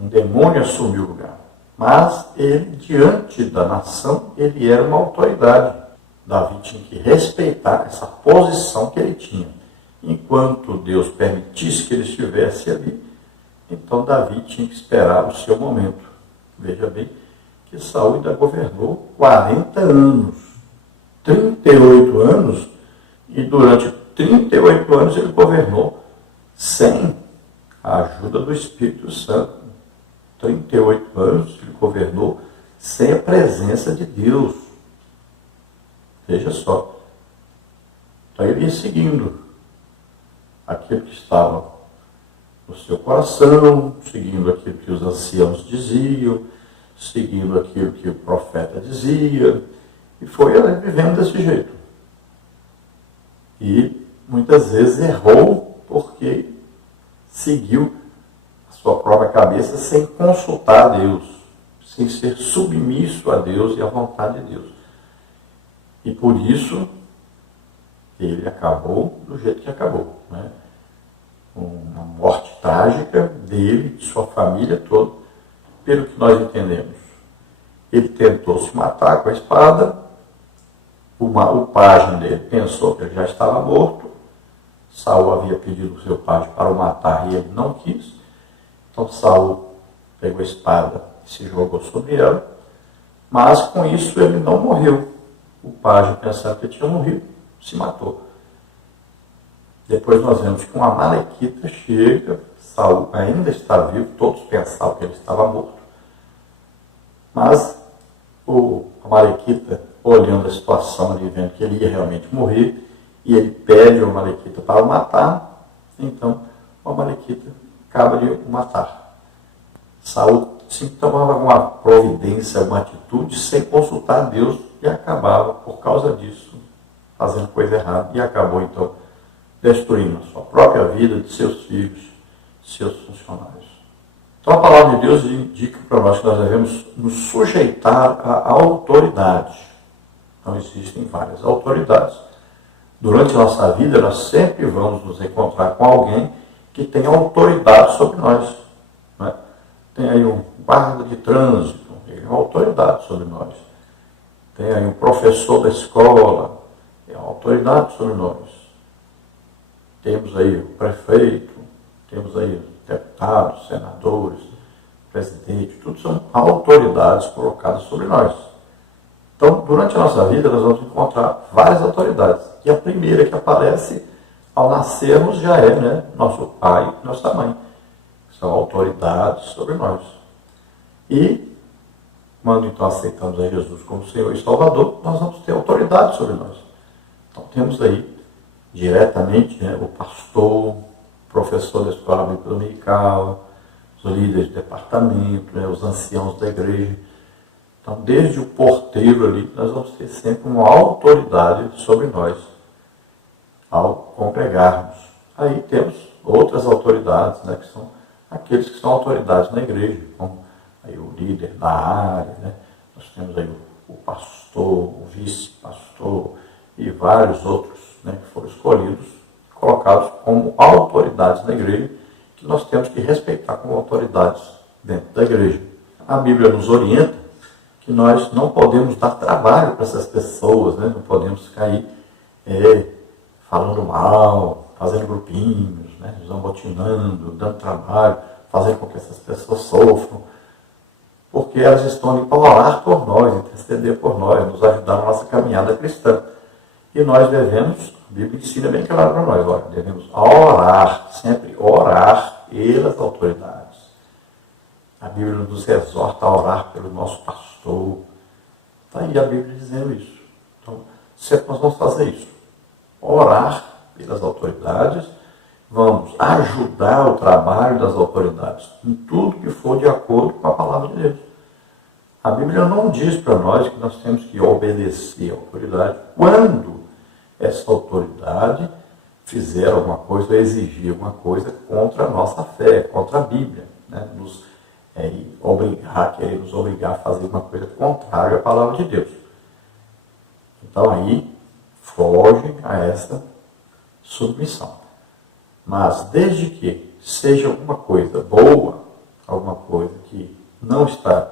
Um demônio assumiu o lugar. Mas ele, diante da nação, ele era uma autoridade. Davi tinha que respeitar essa posição que ele tinha. Enquanto Deus permitisse que ele estivesse ali, então Davi tinha que esperar o seu momento. Veja bem que Saul ainda governou 40 anos, 38 anos, e durante 38 anos ele governou sem a ajuda do Espírito Santo. 38 anos ele governou sem a presença de Deus. Veja só. Então ele ia seguindo aquilo que estava no seu coração, seguindo aquilo que os anciãos diziam, seguindo aquilo que o profeta dizia, e foi vivendo desse jeito. E muitas vezes errou porque seguiu a sua própria cabeça sem consultar a Deus, sem ser submisso a Deus e à vontade de Deus. E por isso ele acabou do jeito que acabou, né? Uma morte trágica dele, de sua família toda, pelo que nós entendemos. Ele tentou se matar com a espada, o pajem dele pensou que ele já estava morto, Saul havia pedido ao seu pajem para o matar e ele não quis, então Saul pegou a espada e se jogou sobre ela, mas com isso ele não morreu. O pajem, pensando que ele tinha morrido, se matou. Depois nós vemos que um amalequita chega, Saul ainda está vivo, todos pensavam que ele estava morto. Mas o amalequita, olhando a situação ali, vendo que ele ia realmente morrer, e ele pede o amalequita para o matar, então o amalequita acaba de o matar. Saul sempre tomava alguma providência, alguma atitude, sem consultar a Deus, e acabava, por causa disso, fazendo coisa errada, e acabou então destruindo a sua própria vida, de seus filhos, de seus funcionários. Então a palavra de Deus indica para nós que nós devemos nos sujeitar à autoridade. Então existem várias autoridades. Durante a nossa vida, nós sempre vamos nos encontrar com alguém que tem autoridade sobre nós. Né? Tem aí um guarda de trânsito, ele é uma autoridade sobre nós. Tem aí um professor da escola, é uma autoridade sobre nós. Temos aí o prefeito, temos aí deputados, senadores, presidente, tudo são autoridades colocadas sobre nós. Então, durante a nossa vida, nós vamos encontrar várias autoridades. E a primeira que aparece ao nascermos já é, né, nosso pai e nossa mãe. São autoridades sobre nós. E, quando então aceitamos a Jesus como Senhor e Salvador, nós vamos ter autoridade sobre nós. Então, temos aí diretamente, né, o pastor, o professor da escola bíblica dominical, os líderes de departamento, né, os anciãos da igreja. Então, desde o porteiro ali, nós vamos ter sempre uma autoridade sobre nós ao congregarmos. Aí temos outras autoridades, né, que são aqueles que são autoridades na igreja, como aí o líder da área, né? Nós temos aí o pastor, o vice-pastor e vários outros, né, que foram escolhidos, colocados como autoridades na igreja, que nós temos que respeitar como autoridades dentro da igreja. A Bíblia nos orienta que nós não podemos dar trabalho para essas pessoas, né? Não podemos ficar aí falando mal, fazendo grupinhos, né? Nos amotinando, dando trabalho, fazendo com que essas pessoas sofram, porque elas estão ali para orar por nós, interceder por nós, nos ajudar na nossa caminhada cristã. E nós devemos, a Bíblia ensina bem claro para nós, olha, devemos orar, sempre orar pelas autoridades. A Bíblia nos exorta a orar pelo nosso pastor. Está aí a Bíblia dizendo isso. Então, sempre nós vamos fazer isso. Orar pelas autoridades, vamos ajudar o trabalho das autoridades em tudo que for de acordo com a palavra de Deus. A Bíblia não diz para nós que nós temos que obedecer à autoridade quando essa autoridade fizer alguma coisa ou exigir alguma coisa contra a nossa fé, contra a Bíblia, né? Querer nos obrigar a fazer uma coisa contrária à palavra de Deus. Então aí foge a essa submissão. Mas desde que seja alguma coisa boa, alguma coisa que não está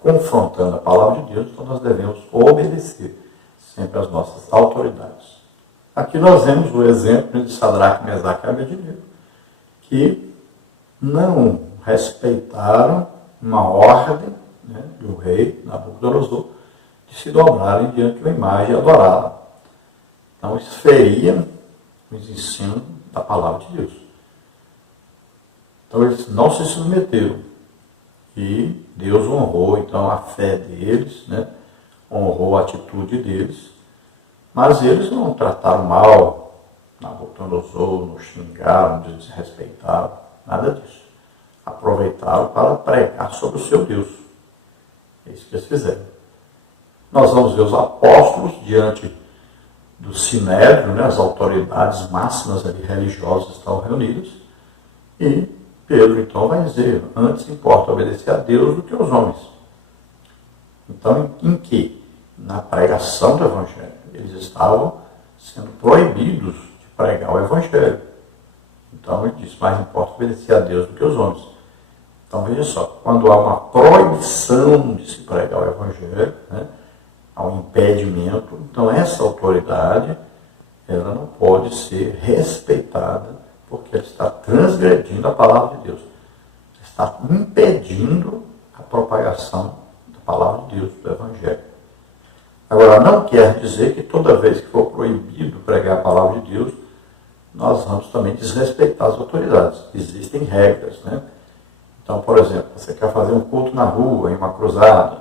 confrontando a palavra de Deus, então nós devemos obedecer sempre às nossas autoridades. Aqui nós vemos o exemplo de Sadraque, Mesaque e Abednego, que não respeitaram uma ordem, né, do rei Nabucodonosor de se dobrarem diante de uma imagem e adorá-la. Então isso feria os ensinos da palavra de Deus. Então eles não se submeteram. E Deus honrou, então, a fé deles, né? Honrou a atitude deles, mas eles não trataram mal Nabucodonosor, não xingaram, não desrespeitaram, nada disso. Aproveitaram para pregar sobre o seu Deus. É isso que eles fizeram. Nós vamos ver os apóstolos diante do Sinédrio, né? As autoridades máximas ali, religiosas estão reunidas, e Pedro, então, vai dizer, antes importa obedecer a Deus do que aos homens. Então, em que? Na pregação do Evangelho. Eles estavam sendo proibidos de pregar o Evangelho. Então, ele diz, mais importa obedecer a Deus do que aos homens. Então, veja só, quando há uma proibição de se pregar o Evangelho, né, há um impedimento, então essa autoridade, ela não pode ser respeitada, porque ele está transgredindo a palavra de Deus. Está impedindo a propagação da palavra de Deus, do Evangelho. Agora, não quer dizer que toda vez que for proibido pregar a palavra de Deus, nós vamos também desrespeitar as autoridades. Existem regras, né? Então, por exemplo, você quer fazer um culto na rua, em uma cruzada,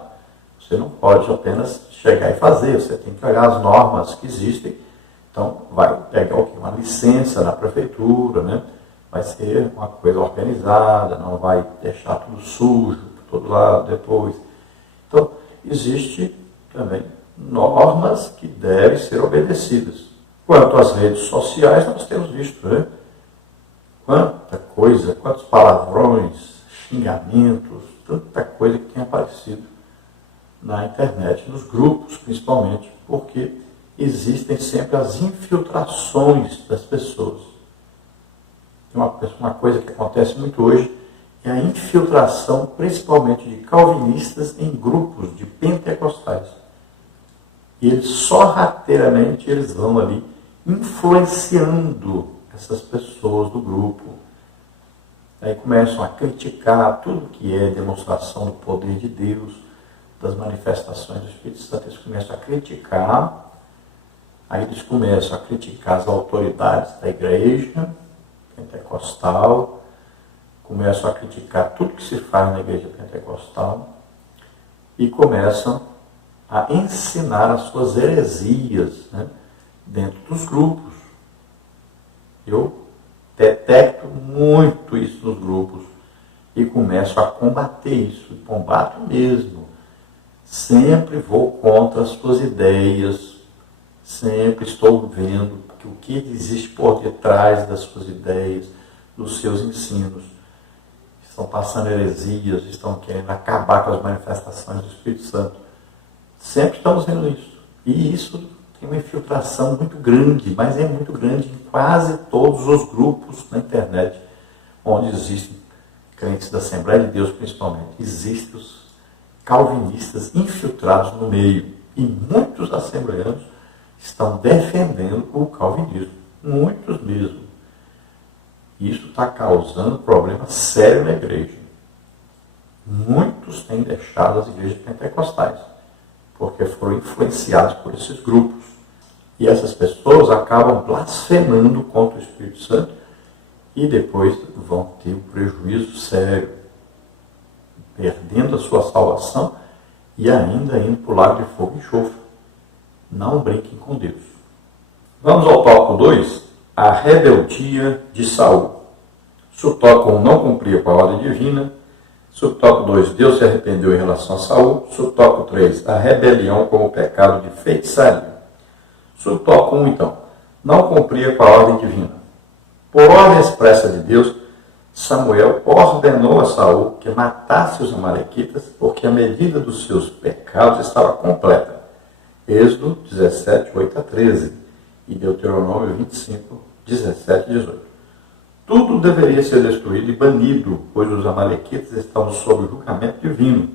você não pode apenas chegar e fazer, você tem que olhar as normas que existem. Então, vai pegar o quê? Uma licença na prefeitura, né? Vai ser uma coisa organizada, não vai deixar tudo sujo por todo lado depois. Então, existe também normas que devem ser obedecidas. Quanto às redes sociais, nós temos visto, né? Quanta coisa, quantos palavrões, xingamentos, tanta coisa que tem aparecido na internet, nos grupos principalmente, porque existem sempre as infiltrações das pessoas. Uma coisa que acontece muito hoje é a infiltração, principalmente de calvinistas, em grupos de pentecostais. E eles sorrateiramente eles vão ali influenciando essas pessoas do grupo. Aí começam a criticar tudo que é demonstração do poder de Deus, das manifestações do Espírito Santo. Eles começam a criticar. Aí eles começam a criticar as autoridades da igreja pentecostal, começam a criticar tudo que se faz na igreja pentecostal e começam a ensinar as suas heresias, né, dentro dos grupos. Eu detecto muito isso nos grupos e começo a combater isso, e combato mesmo. Sempre vou contra as suas ideias, sempre estou vendo que o que existe por detrás das suas ideias, dos seus ensinos. Estão passando heresias, estão querendo acabar com as manifestações do Espírito Santo. Sempre estamos vendo isso. E isso tem uma infiltração muito grande, mas é muito grande em quase todos os grupos na internet, onde existem crentes da Assembleia de Deus principalmente. Existem os calvinistas infiltrados no meio. E muitos assembleanos estão defendendo o calvinismo. Muitos mesmo. Isso está causando problema sério na igreja. Muitos têm deixado as igrejas pentecostais, porque foram influenciados por esses grupos. E essas pessoas acabam blasfemando contra o Espírito Santo e depois vão ter um prejuízo sério, perdendo a sua salvação e ainda indo para o lago de fogo e enxofre. Não brinquem com Deus. Vamos ao tópico 2, a rebeldia de Saul. Subtópico 1, não cumpria com a ordem divina. Subtópico 2, Deus se arrependeu em relação a Saul. Subtópico 3, a rebelião como pecado de feitiçaria. Subtópico 1, então, não cumpria com a ordem divina. Por ordem expressa de Deus, Samuel ordenou a Saul que matasse os amalequitas, porque a medida dos seus pecados estava completa. Êxodo 17, 8 a 13 e Deuteronômio 25, 17 e 18. Tudo deveria ser destruído e banido, pois os amalequitas estavam sob o julgamento divino.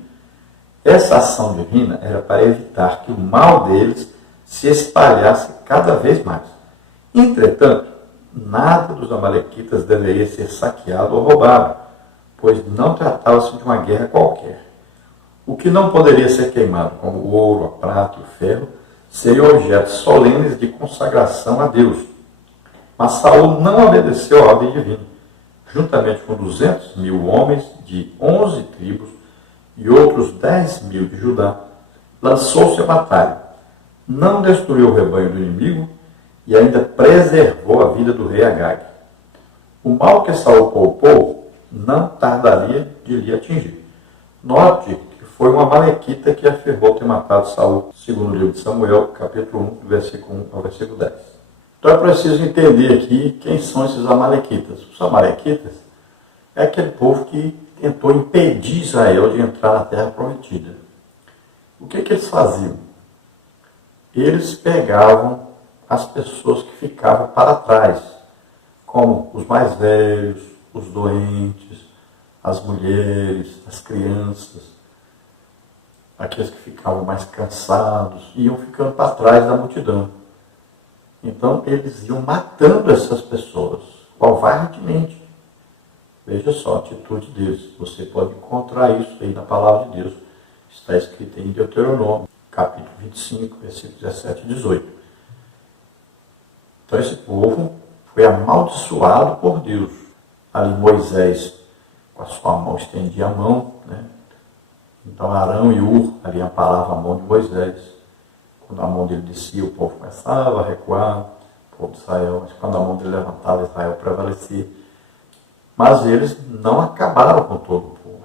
Essa ação divina era para evitar que o mal deles se espalhasse cada vez mais. Entretanto, nada dos amalequitas deveria ser saqueado ou roubado, pois não tratava-se de uma guerra qualquer. O que não poderia ser queimado, como o ouro, a prata e o ferro, seriam objetos solenes de consagração a Deus. Mas Saul não obedeceu à ordem divina. Juntamente com 200.000 homens de 11 tribos e outros 10.000 de Judá, lançou-se à batalha. Não destruiu o rebanho do inimigo e ainda preservou a vida do rei Agag. O mal que Saul poupou não tardaria de lhe atingir. Note que foi uma amalequita que afirmou ter matado Saul, segundo o livro de Samuel, capítulo 1, versículo 1 ao versículo 10. Então é preciso entender aqui quem são esses amalequitas. Os amalequitas é aquele povo que tentou impedir Israel de entrar na terra prometida. O que eles faziam? Eles pegavam as pessoas que ficavam para trás, como os mais velhos, os doentes, as mulheres, as crianças, aqueles que ficavam mais cansados, iam ficando para trás da multidão. Então, eles iam matando essas pessoas, covardemente. Veja só a atitude deles. Você pode encontrar isso aí na palavra de Deus. Está escrito em Deuteronômio, capítulo 25, versículos 17 e 18. Então, esse povo foi amaldiçoado por Deus. Ali Moisés, com a sua mão, estendia a mão, né? Então, Arão e Ur ali amparavam a mão de Moisés. Quando a mão dele descia, o povo começava a recuar, o povo de Israel. Mas quando a mão dele levantava, Israel prevalecia. Mas eles não acabaram com todo o povo.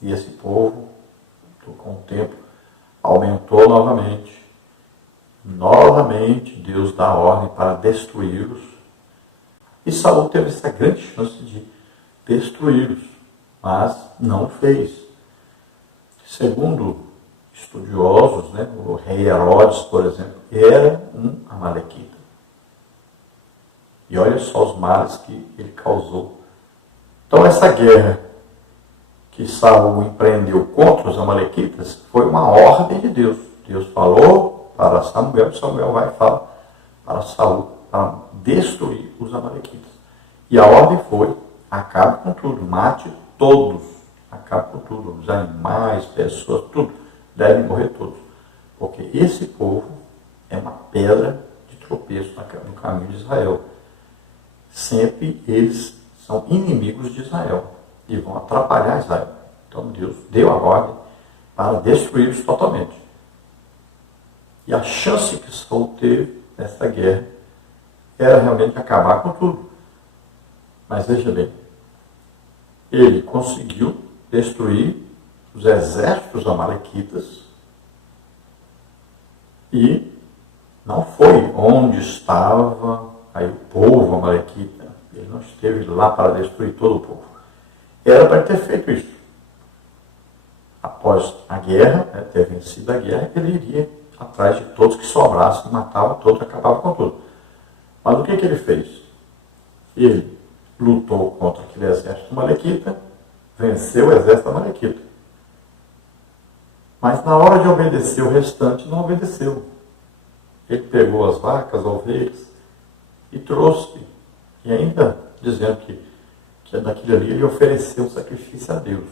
E esse povo, com o tempo, aumentou novamente. Novamente, Deus dá ordem para destruí-los. E Saul teve essa grande chance de destruí-los, mas não fez. Segundo estudiosos, né, o rei Herodes, por exemplo, era um amalequita. E olha só os males que ele causou. Então essa guerra que Saul empreendeu contra os amalequitas foi uma ordem de Deus. Deus falou para Samuel, Samuel vai falar para Saul, para destruir os amalequitas. E a ordem foi, acabe com tudo, mate todos, acabe com tudo, os animais, pessoas, tudo. Devem morrer todos. Porque esse povo é uma pedra de tropeço no caminho de Israel. Sempre eles são inimigos de Israel e vão atrapalhar Israel. Então Deus deu a ordem para destruí-los totalmente. E a chance que Saul teve nessa guerra era realmente acabar com tudo. Mas veja bem, ele conseguiu destruir os exércitos amalequitas e não foi onde estava aí o povo amalequita. Ele não esteve lá para destruir todo o povo. Era para ter feito isso. Após a guerra, ter vencido a guerra, ele iria atrás de todos que sobrassem, matava todos, acabava com tudo. Mas o que ele fez? Ele lutou contra aquele exército amalequita, venceu o exército amalequita. Mas na hora de obedecer o restante, não obedeceu. Ele pegou as vacas, as ovelhas e trouxe. E ainda dizendo que daquilo ali ele ofereceu um sacrifício a Deus.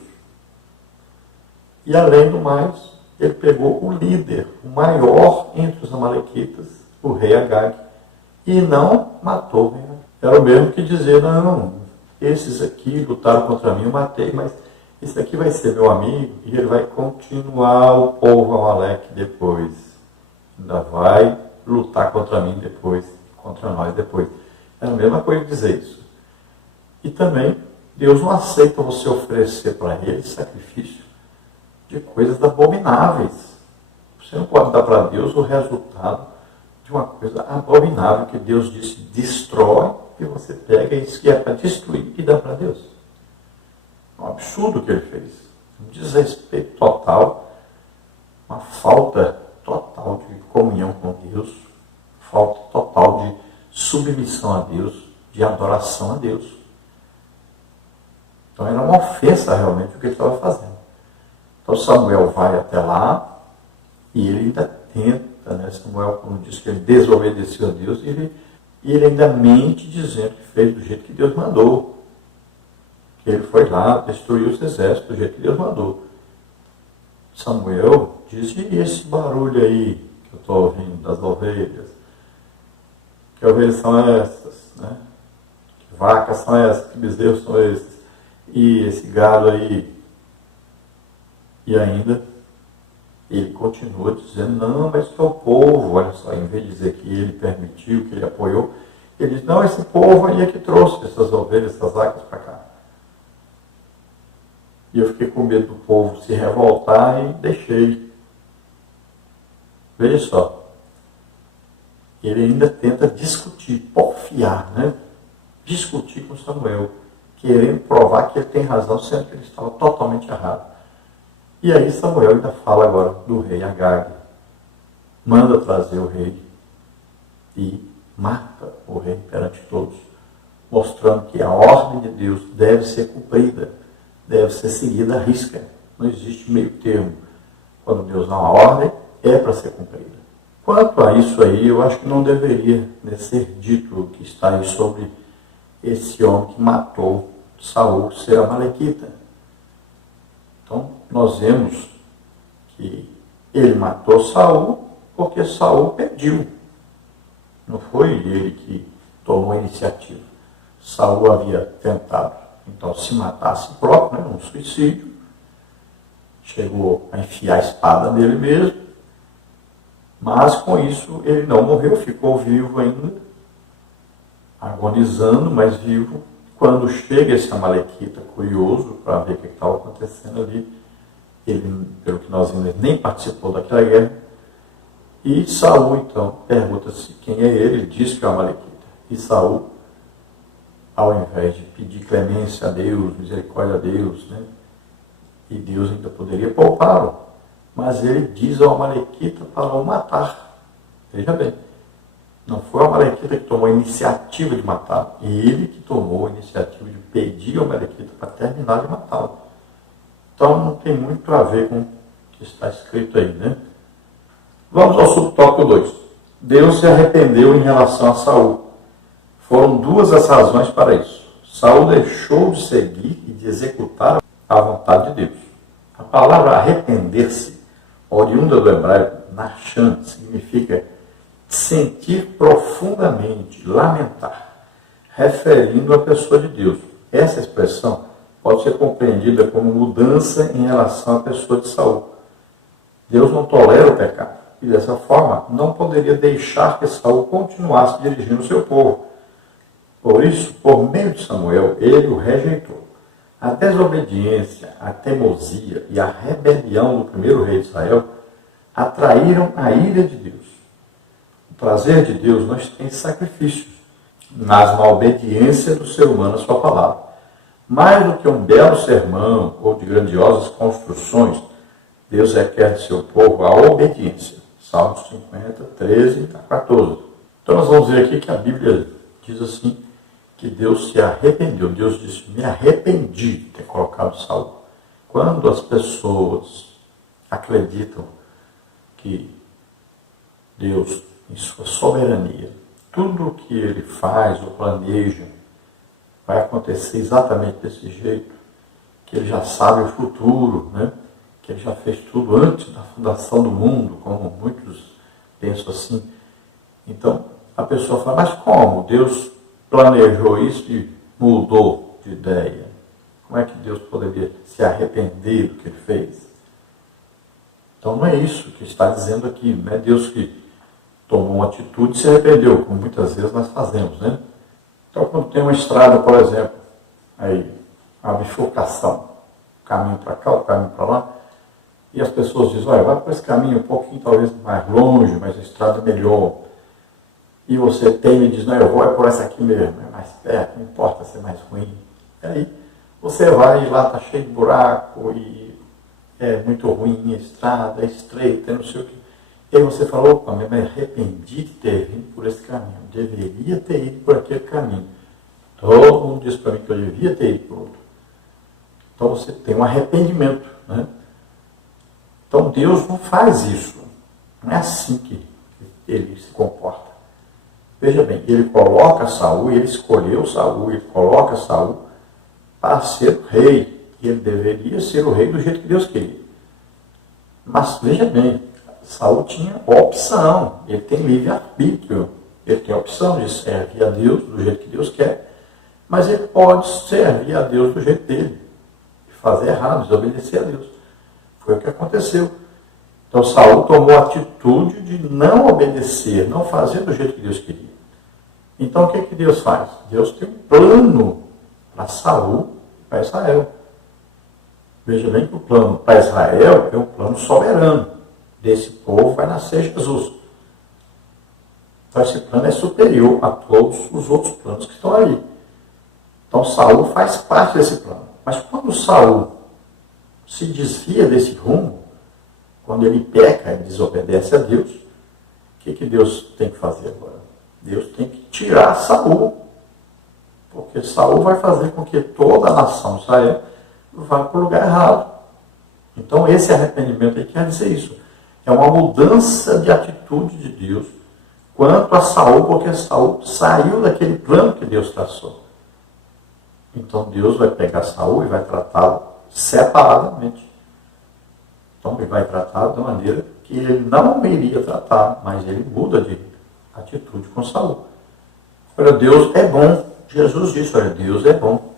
E além do mais, ele pegou o líder, o maior entre os amalequitas, o rei Agag e não matou o rei Agag. Era o mesmo que dizer, não, esses aqui lutaram contra mim, eu matei, mas esse aqui vai ser meu amigo e ele vai continuar o povo Amaleque depois. Ainda vai lutar contra mim depois, contra nós depois. É a mesma coisa dizer isso. E também, Deus não aceita você oferecer para ele sacrifício de coisas abomináveis. Você não pode dar para Deus o resultado de uma coisa abominável que Deus disse, destrói, e você pega isso que é para destruir e dá para Deus. É um absurdo o que ele fez. Um desrespeito total, uma falta total de comunhão com Deus, falta total de submissão a Deus, de adoração a Deus. Então era uma ofensa realmente o que ele estava fazendo. Então Samuel vai até lá e ele ainda tenta, né? Samuel, como diz que ele desobedeceu a Deus, e ele ainda mente dizendo que fez do jeito que Deus mandou. Que ele foi lá, destruiu os exércitos do jeito que Deus mandou. Samuel diz, e esse barulho aí que eu estou ouvindo das ovelhas? Que ovelhas são essas? Né? Que vacas são essas? Que bezerros são esses? E esse gado aí? E ainda ele continua dizendo, não, mas que é o povo, olha só, em vez de dizer que ele permitiu, que ele apoiou, ele diz, não, esse povo aí é que trouxe essas ovelhas, essas vacas para cá. E eu fiquei com medo do povo se revoltar e deixei. Veja só, ele ainda tenta discutir, porfiar, né? Discutir com Samuel, querendo provar que ele tem razão, sendo que ele estava totalmente errado. E aí Samuel ainda fala agora do rei Agag, manda trazer o rei e mata o rei perante todos, mostrando que a ordem de Deus deve ser cumprida, deve ser seguida à risca. Não existe meio termo. Quando Deus dá uma ordem, é para ser cumprida. Quanto a isso aí, eu acho que não deveria ser dito o que está aí sobre esse homem que matou Saul, ser amalequita. Então, nós vemos que ele matou Saul porque Saul pediu. Não foi ele que tomou a iniciativa. Saul havia tentado, então, se matar a si próprio, né, um suicídio. Chegou a enfiar a espada nele mesmo. Mas, com isso, ele não morreu, ficou vivo ainda, agonizando, mas vivo. Quando chega esse amalequita, curioso, para ver o que estava acontecendo ali, ele, pelo que nós vimos, nem participou daquela guerra. E Saul, então, pergunta-se quem é ele, ele diz que é o amalequita. E Saul, ao invés de pedir clemência a Deus, misericórdia a Deus, né, e Deus ainda poderia poupá-lo, mas ele diz ao amalequita para o matar. Veja bem, não foi o amalequita que tomou a iniciativa de matá-lo, ele que tomou a iniciativa de pedir ao amalequita para terminar de matá-lo. Então não tem muito a ver com o que está escrito aí, né? Vamos ao subtópico 2. Deus se arrependeu em relação a Saul. Foram duas as razões para isso. Saul deixou de seguir e de executar a vontade de Deus. A palavra arrepender-se, oriunda do hebraico nachan, significa sentir profundamente, lamentar, referindo à pessoa de Deus. Essa expressão pode ser compreendida como mudança em relação à pessoa de Saul. Deus não tolera o pecado e, dessa forma, não poderia deixar que Saul continuasse dirigindo o seu povo. Por isso, por meio de Samuel, ele o rejeitou. A desobediência, a teimosia e a rebelião do primeiro rei de Israel atraíram a ira de Deus. O prazer de Deus não está em sacrifícios, mas na obediência do ser humano à sua palavra. Mais do que um belo sermão ou de grandiosas construções, Deus requer de seu povo a obediência. Salmos 50, 13 a 14. Então nós vamos ver aqui que a Bíblia diz assim, que Deus se arrependeu. Deus disse, me arrependi de ter colocado Saul. Quando as pessoas acreditam que Deus, em sua soberania, tudo o que ele faz ou planeja vai acontecer exatamente desse jeito, que ele já sabe o futuro, né? Que ele já fez tudo antes da fundação do mundo, como muitos pensam assim, Então, a pessoa fala, mas como? Deus planejou isso e mudou de ideia. Como é que Deus poderia se arrepender do que ele fez? Então não é isso que está dizendo aqui, não é Deus que tomou uma atitude e se arrependeu, como muitas vezes nós fazemos, né? Então quando tem uma estrada, por exemplo, aí a bifurcação, o caminho para cá, o caminho para lá, e as pessoas dizem, olha, vai por esse caminho um pouquinho talvez mais longe, mas a estrada é melhor. E você tem e diz, não, eu vou é por essa aqui mesmo, é mais perto, não importa ser mais ruim. E aí você vai e lá está cheio de buraco e é muito ruim a estrada, é estreita, não sei o quê. E aí você falou, opa, me arrependi de ter vindo por esse caminho, deveria ter ido por aquele caminho. Todo mundo disse para mim que eu devia ter ido por outro. Então você tem um arrependimento, né? Então Deus não faz isso. Não é assim que ele se comporta. Veja bem, ele coloca Saul, ele escolheu Saul, ele coloca Saul para ser o rei. E ele deveria ser o rei do jeito que Deus queria. Mas veja bem, Saul tinha opção, ele tem livre-arbítrio, ele tem a opção de servir a Deus do jeito que Deus quer, mas ele pode servir a Deus do jeito dele, fazer errado, desobedecer a Deus. Foi o que aconteceu. Então Saul tomou a atitude de não obedecer, não fazer do jeito que Deus queria. Então o que Deus faz? Deus tem um plano para Saul e para Israel. Veja bem que o plano para Israel é um plano soberano. Desse povo vai nascer Jesus. Então esse plano é superior a todos os outros planos que estão aí. Então Saul faz parte desse plano. Mas quando Saul se desvia desse rumo, quando ele peca e desobedece a Deus, o que Deus tem que fazer agora? Deus tem que tirar Saul. Porque Saul vai fazer com que toda a nação de Israel vá para o lugar errado. Então esse arrependimento aí quer dizer isso. É uma mudança de atitude de Deus quanto a Saul, porque Saul saiu daquele plano que Deus traçou. Então Deus vai pegar Saul e vai tratá-lo separadamente. Então ele vai tratá-lo de maneira que ele não iria tratar, mas ele muda de atitude com Saul. Olha, Deus é bom. Jesus disse, olha, Deus é bom.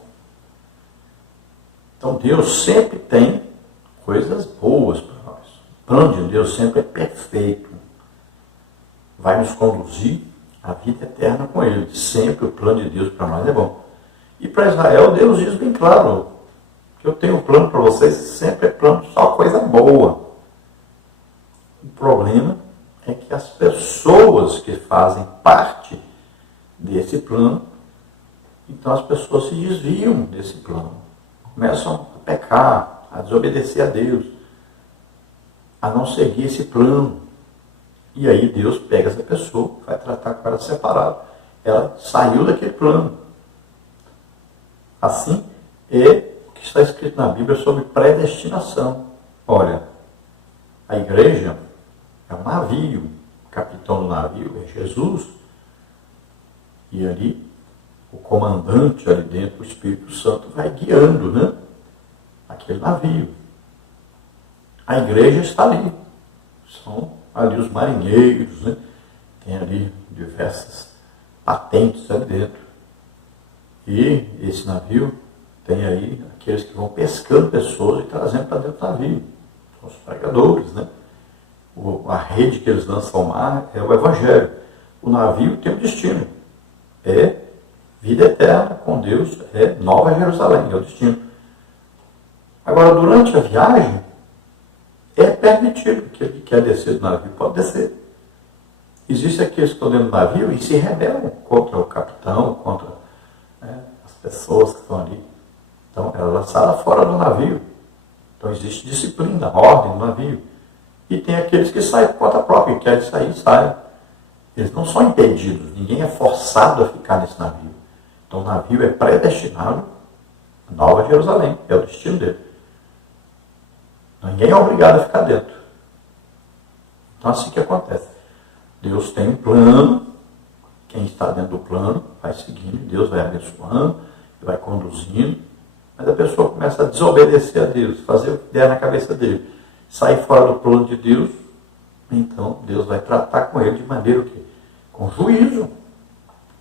Então Deus sempre tem coisas boas para nós. O plano de Deus sempre é perfeito. Vai nos conduzir à vida eterna com Ele. Sempre o plano de Deus para nós é bom. E para Israel, Deus diz bem claro que eu tenho um plano para vocês, sempre é plano, só coisa boa. O problema é que as pessoas que fazem parte desse plano, então as pessoas se desviam desse plano. Começam a pecar, a desobedecer a Deus, a não seguir esse plano. E aí Deus pega essa pessoa, vai tratar com ela separado. Ela saiu daquele plano. Assim é o que está escrito na Bíblia sobre predestinação. Olha, a igreja é um navio, o capitão do navio é Jesus, e ali o comandante ali dentro, o Espírito Santo, vai guiando, né, aquele navio. A igreja está ali. São ali os marinheiros, né? Tem ali diversas patentes ali dentro. E esse navio tem aí aqueles que vão pescando pessoas e trazendo para dentro do navio. São os pregadores, né? A rede que eles lançam ao mar é o Evangelho. O navio tem um destino. É vida eterna com Deus, é Nova Jerusalém, é o destino. Agora, durante a viagem, é permitido que ele que quer descer do navio, pode descer. Existem aqueles que estão dentro do navio e se rebelam contra o capitão, contra as pessoas que estão ali. Então, ela é lançada fora do navio. Então, existe disciplina, ordem no navio. E tem aqueles que saem por conta própria, que querem sair, saem. Eles não são impedidos, ninguém é forçado a ficar nesse navio. Então, o navio é predestinado a Nova Jerusalém, é o destino dele. Ninguém é obrigado a ficar dentro. Então, assim que acontece. Deus tem um plano, quem está dentro do plano vai seguindo, Deus vai abençoando, vai conduzindo, mas a pessoa começa a desobedecer a Deus, fazer o que der na cabeça dele, sair fora do plano de Deus, então Deus vai tratar com ele de maneira o quê? Com juízo.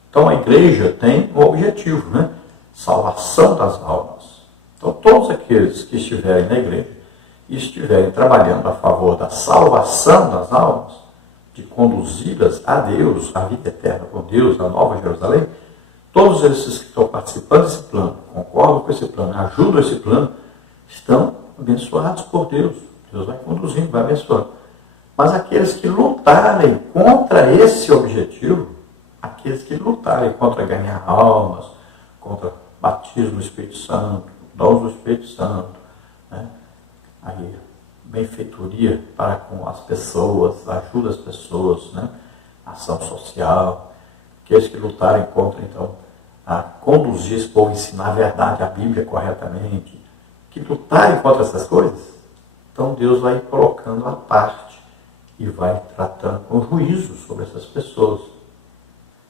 Então a igreja tem um objetivo, né? Salvação das almas. Então todos aqueles que estiverem na igreja e estiverem trabalhando a favor da salvação das almas, de conduzi-las a Deus, a vida eterna com Deus, a Nova Jerusalém, todos esses que estão participando desse plano, concordam com esse plano, ajudam esse plano, estão abençoados por Deus. Deus vai conduzindo, vai abençoando. Mas aqueles que lutarem contra esse objetivo, aqueles que lutarem contra ganhar almas, contra batismo do Espírito Santo, dons do Espírito Santo, né? Aí, benfeitoria para com as pessoas, ajuda as pessoas, né? Ação social, aqueles que lutarem contra, então, a conduzir esse povo, ensinar a verdade, a Bíblia corretamente, que lutarem contra essas coisas, então Deus vai colocando à parte e vai tratando com juízo sobre essas pessoas.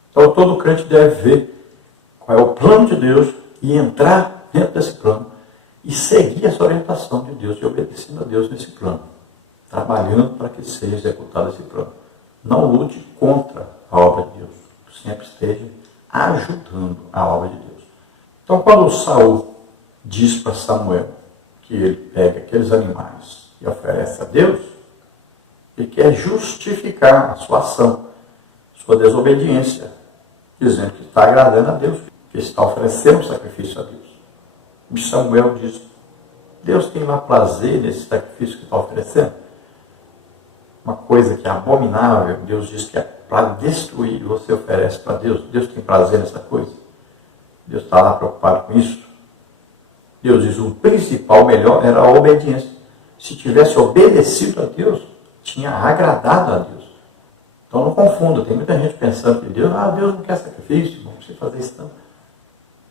Então todo crente deve ver qual é o plano de Deus e entrar dentro desse plano e seguir essa orientação de Deus e obedecendo a Deus nesse plano, trabalhando para que seja executado esse plano. Não lute contra a obra de Deus, sempre esteja ajudando a obra de Deus. Então quando Saul diz para Samuel que ele pega aqueles animais e oferece a Deus, ele quer justificar a sua ação, sua desobediência, dizendo que está agradando a Deus, que está oferecendo um sacrifício a Deus. E Samuel diz, Deus tem lá prazer nesse sacrifício que está oferecendo? Uma coisa que é abominável, Deus diz que é para destruir, você oferece para Deus. Deus tem prazer nessa coisa? Deus está lá preocupado com isso? Deus diz, o principal, melhor, era a obediência. Se tivesse obedecido a Deus, tinha agradado a Deus. Então não confunda, tem muita gente pensando que Deus não quer sacrifício, não precisa fazer isso não.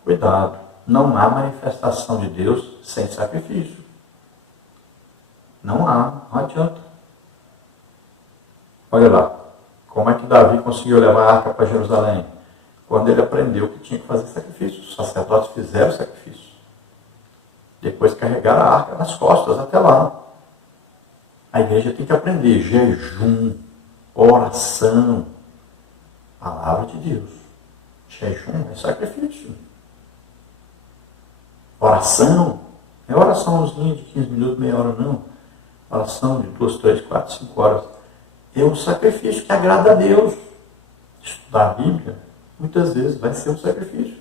Cuidado, não há manifestação de Deus sem sacrifício. Não adianta. Olha lá, como é que Davi conseguiu levar a arca para Jerusalém? Quando ele aprendeu que tinha que fazer sacrifício. Os sacerdotes fizeram sacrifício. Depois carregaram a arca nas costas até lá. A igreja tem que aprender jejum, oração, palavra de Deus. Jejum é sacrifício. Oração, não é oraçãozinha de 15 minutos, meia hora, não. Oração de 2, 3, 4, 5 horas. É um sacrifício que agrada a Deus. Estudar a Bíblia, muitas vezes, vai ser um sacrifício.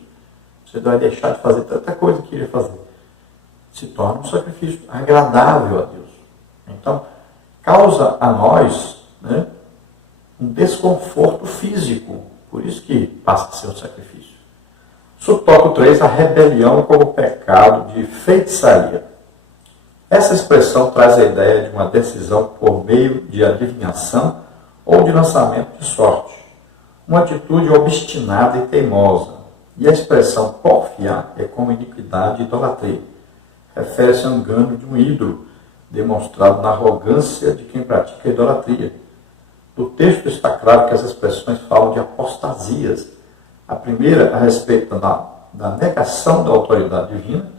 Você vai deixar de fazer tanta coisa que queria fazer. Se torna um sacrifício agradável a Deus. Então, causa a nós, né, um desconforto físico. Por isso que passa a ser um sacrifício. Subtópico 3, a rebelião como pecado de feitiçaria. Essa expressão traz a ideia de uma decisão por meio de adivinhação ou de lançamento de sorte. Uma atitude obstinada e teimosa. E a expressão porfiar é como iniquidade e idolatria. Refere-se ao engano de um ídolo, demonstrado na arrogância de quem pratica a idolatria. No texto está claro que as expressões falam de apostasias. A primeira a respeito da negação da autoridade divina,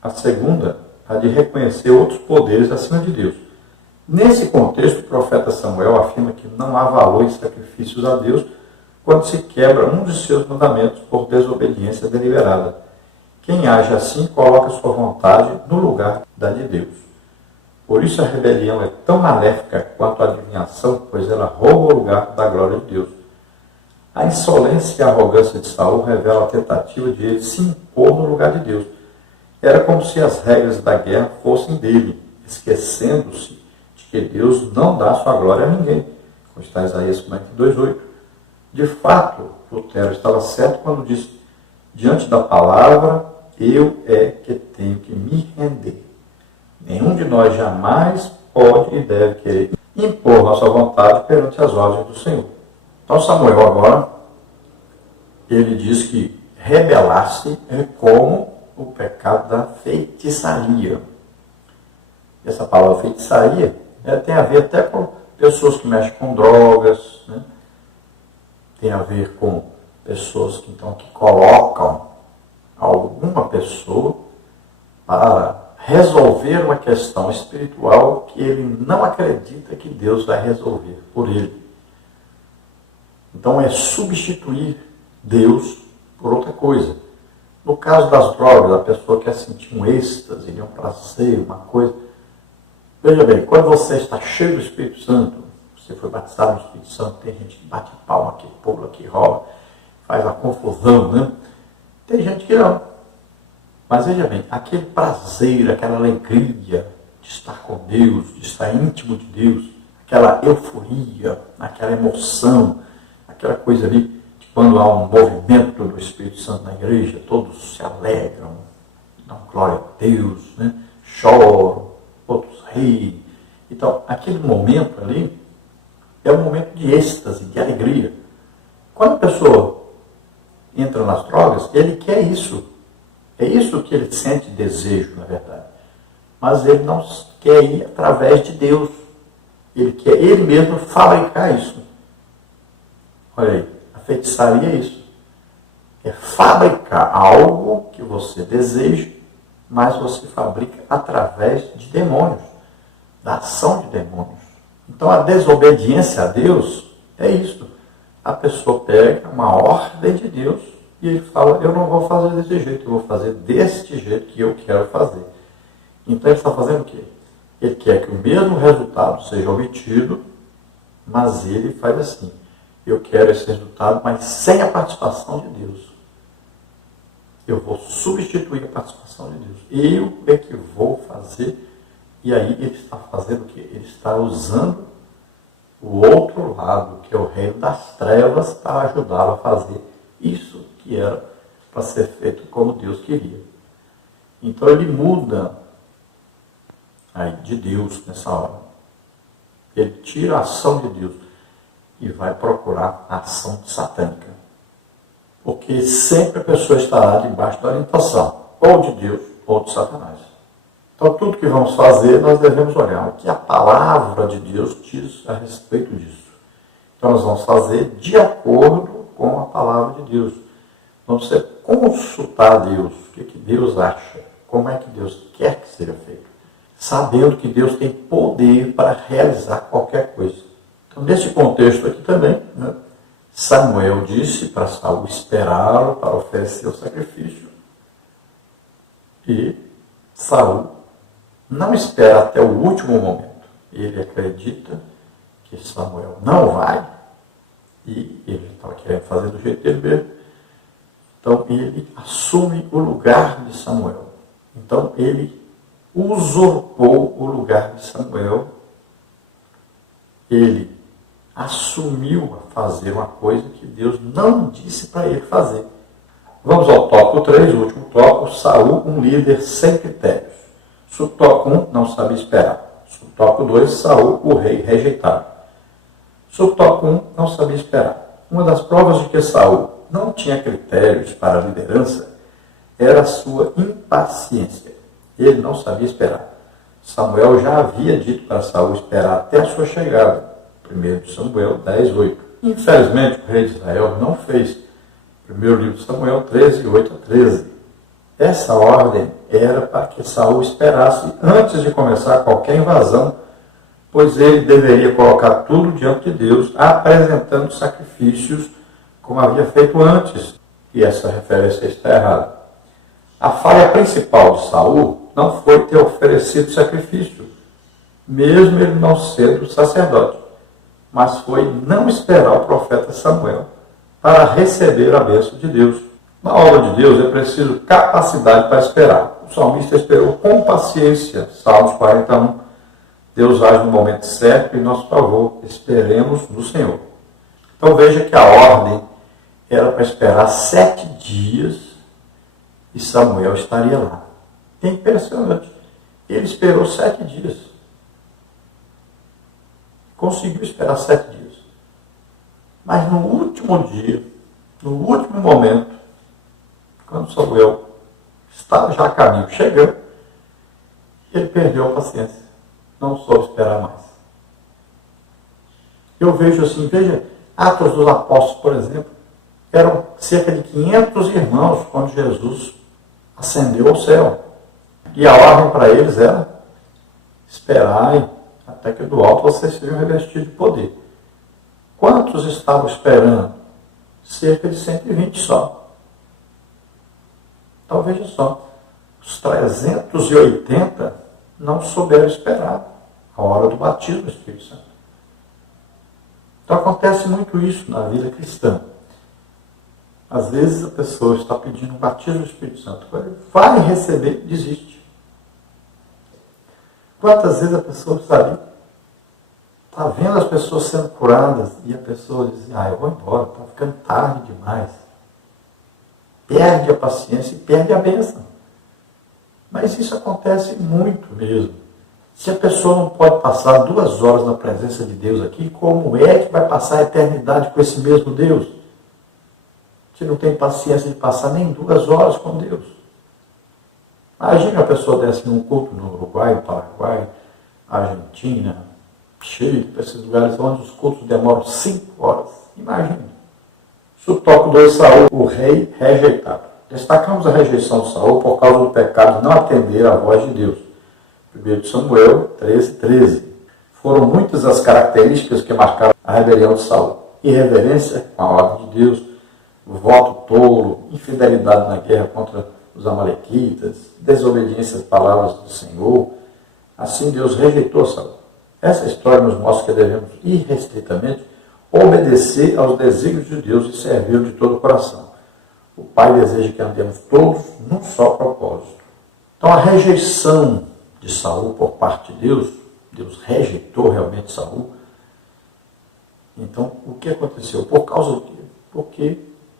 a segunda a de reconhecer outros poderes acima de Deus. Nesse contexto, o profeta Samuel afirma que não há valor em sacrifícios a Deus quando se quebra um de seus mandamentos por desobediência deliberada. Quem age assim coloca sua vontade no lugar da de Deus. Por isso a rebelião é tão maléfica quanto a adivinhação, pois ela rouba o lugar da glória de Deus. A insolência e a arrogância de Saul revelam a tentativa de ele se impor no lugar de Deus. Era como se as regras da guerra fossem dele, esquecendo-se de que Deus não dá sua glória a ninguém, como está em Isaías 42:8. De fato, Lutero estava certo quando disse, diante da palavra, eu é que tenho que me render. Nenhum de nós jamais pode e deve querer impor nossa vontade perante as ordens do Senhor. Então Samuel agora, ele diz que rebelar-se é como o pecado da feitiçaria. Essa palavra feitiçaria tem a ver até com pessoas que mexem com drogas, né? Tem a ver com pessoas que colocam alguma pessoa para resolver uma questão espiritual que ele não acredita que Deus vai resolver por ele. Então é substituir Deus por outra coisa. No caso das drogas, a pessoa quer sentir um êxtase, um prazer, uma coisa. Veja bem, quando você está cheio do Espírito Santo, você foi batizado no Espírito Santo, tem gente que bate palma, que pula, que rola, faz a confusão, né? Tem gente que não. Mas veja bem, aquele prazer, aquela alegria de estar com Deus, de estar íntimo de Deus, aquela euforia, aquela emoção, aquela coisa ali, de quando há um movimento do Espírito Santo na igreja, todos se alegram, dão glória a Deus, né? Choram, outros riem. Então, aquele momento ali é um momento de êxtase, de alegria. Quando a pessoa entra nas drogas, ele quer isso. É isso que ele sente desejo, na verdade. Mas ele não quer ir através de Deus. Ele quer ele mesmo fabricar isso. Olha aí, a feitiçaria é isso. É fabricar algo que você deseja, mas você fabrica através de demônios, da ação de demônios. Então a desobediência a Deus é isso. A pessoa pega uma ordem de Deus e ele fala, eu não vou fazer desse jeito, eu vou fazer deste jeito que eu quero fazer. Então ele está fazendo o quê? Ele quer que o mesmo resultado seja obtido, mas ele faz assim, eu quero esse resultado, mas sem a participação de Deus. Eu vou substituir a participação de Deus. Eu é que vou fazer. E aí ele está fazendo o quê? Ele está usando o outro lado, que é o reino das trevas, para ajudá-lo a fazer isso que era para ser feito como Deus queria. Então ele muda aí de Deus nessa hora. Ele tira a ação de Deus e vai procurar a ação satânica. Porque sempre a pessoa estará debaixo da orientação, ou de Deus, ou de Satanás. Então, tudo que vamos fazer, nós devemos olhar o que a palavra de Deus diz a respeito disso. Então, nós vamos fazer de acordo com a palavra de Deus. Vamos consultar Deus, o que Deus acha, como é que Deus quer que seja feito. Sabendo que Deus tem poder para realizar qualquer coisa. Então, nesse contexto aqui também, né, Samuel disse para Saul esperá-lo para oferecer o sacrifício. E Saul não espera até o último momento. Ele acredita que Samuel não vai. E ele estava querendo fazer do jeito dele mesmo. Então ele assume o lugar de Samuel. Então ele usurpou o lugar de Samuel. Ele assumiu a fazer uma coisa que Deus não disse para ele fazer. Vamos ao tópico 3, o último tópico, Saul, um líder sem critérios. Subtópico 1, não sabia esperar. Subtópico 2, Saul, o rei rejeitado. Subtópico 1, não sabia esperar. Uma das provas de que Saul não tinha critérios para a liderança era a sua impaciência. Ele não sabia esperar. Samuel já havia dito para Saul esperar até a sua chegada. 1 Samuel 10, 8. Infelizmente, o rei de Israel não fez. Primeiro livro de Samuel 13, 8 a 13. Essa ordem era para que Saul esperasse antes de começar qualquer invasão, pois ele deveria colocar tudo diante de Deus, apresentando sacrifícios como havia feito antes. E essa referência está errada. A falha principal de Saul não foi ter oferecido sacrifício, mesmo ele não sendo sacerdote, mas foi não esperar o profeta Samuel para receber a bênção de Deus. Na obra de Deus é preciso capacidade para esperar. O salmista esperou com paciência. Salmos 41. Deus age no momento certo em nosso favor. Esperemos no Senhor. Então veja que a ordem era para esperar 7 dias e Samuel estaria lá. É impressionante. Ele esperou 7 dias. Conseguiu esperar 7 dias. Mas no último dia, no último momento, quando Samuel estava já a caminho, chegando, ele perdeu a paciência. Não soube esperar mais. Eu vejo assim, veja, Atos dos Apóstolos, por exemplo, eram cerca de 500 irmãos quando Jesus ascendeu ao céu. E a ordem para eles era esperarem até que do alto vocês sejam revestidos de poder. Quantos estavam esperando? Cerca de 120 só. Então veja só, os 380 não souberam esperar a hora do batismo do Espírito Santo. Então acontece muito isso na vida cristã. Às vezes a pessoa está pedindo o batismo do Espírito Santo, vai receber, desiste. Quantas vezes a pessoa está ali, está vendo as pessoas sendo curadas e a pessoa diz, eu vou embora, está ficando tarde demais. Perde a paciência e perde a bênção. Mas isso acontece muito mesmo. Se a pessoa não pode passar 2 horas na presença de Deus aqui, como é que vai passar a eternidade com esse mesmo Deus? Se não tem paciência de passar nem 2 horas com Deus. Imagina a pessoa dessa num culto no Uruguai, Paraguai, Argentina, Chile, para esses lugares onde os cultos demoram 5 horas. Imagina. Isso toca 2 Saul, o rei rejeitado. Destacamos a rejeição de Saul por causa do pecado de não atender à voz de Deus. 1 Samuel 13:13. Foram muitas as características que marcaram a rebelião de Saul. Irreverência com a ordem de Deus, voto tolo, infidelidade na guerra contra os amalequitas, desobediência às palavras do Senhor. Assim Deus rejeitou Saul. Essa história nos mostra que devemos irrestritamente obedecer aos desígnios de Deus e servi-lo de todo o coração. O Pai deseja que andemos todos num só propósito. Então a rejeição de Saul por parte de Deus, Deus rejeitou realmente Saul. Então o que aconteceu? Por causa do quê? Porque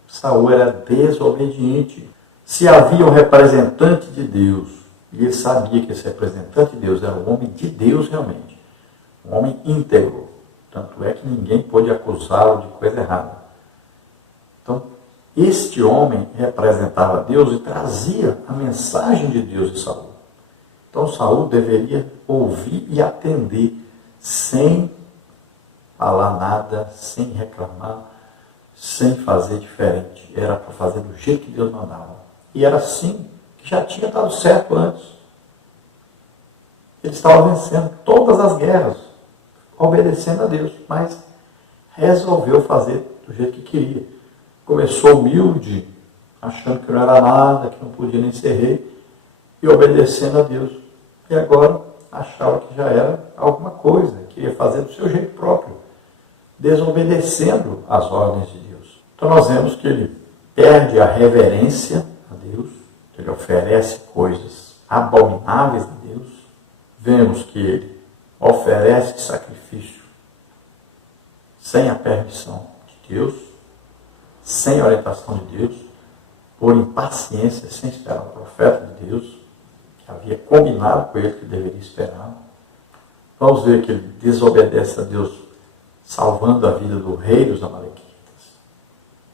Saul era desobediente. Se havia um representante de Deus, e ele sabia que esse representante de Deus era um homem de Deus realmente, um homem íntegro, tanto é que ninguém pôde acusá-lo de coisa errada. Então, este homem representava Deus e trazia a mensagem de Deus de Saul. Então, Saul deveria ouvir e atender, sem falar nada, sem reclamar, sem fazer diferente. Era para fazer do jeito que Deus mandava. E era assim que já tinha dado certo antes. Ele estava vencendo todas as guerras, obedecendo a Deus, mas resolveu fazer do jeito que queria. Começou humilde, achando que não era nada, que não podia nem ser rei, e obedecendo a Deus. E agora achava que já era alguma coisa, queria fazer do seu jeito próprio, desobedecendo as ordens de Deus. Então nós vemos que ele perde a reverência a Deus, ele oferece coisas abomináveis a Deus. Vemos que ele oferece sacrifício sem a permissão de Deus, sem a orientação de Deus, por impaciência, sem esperar o profeta de Deus, que havia combinado com ele que deveria esperar. Vamos ver que ele desobedece a Deus, salvando a vida do rei dos amalequitas,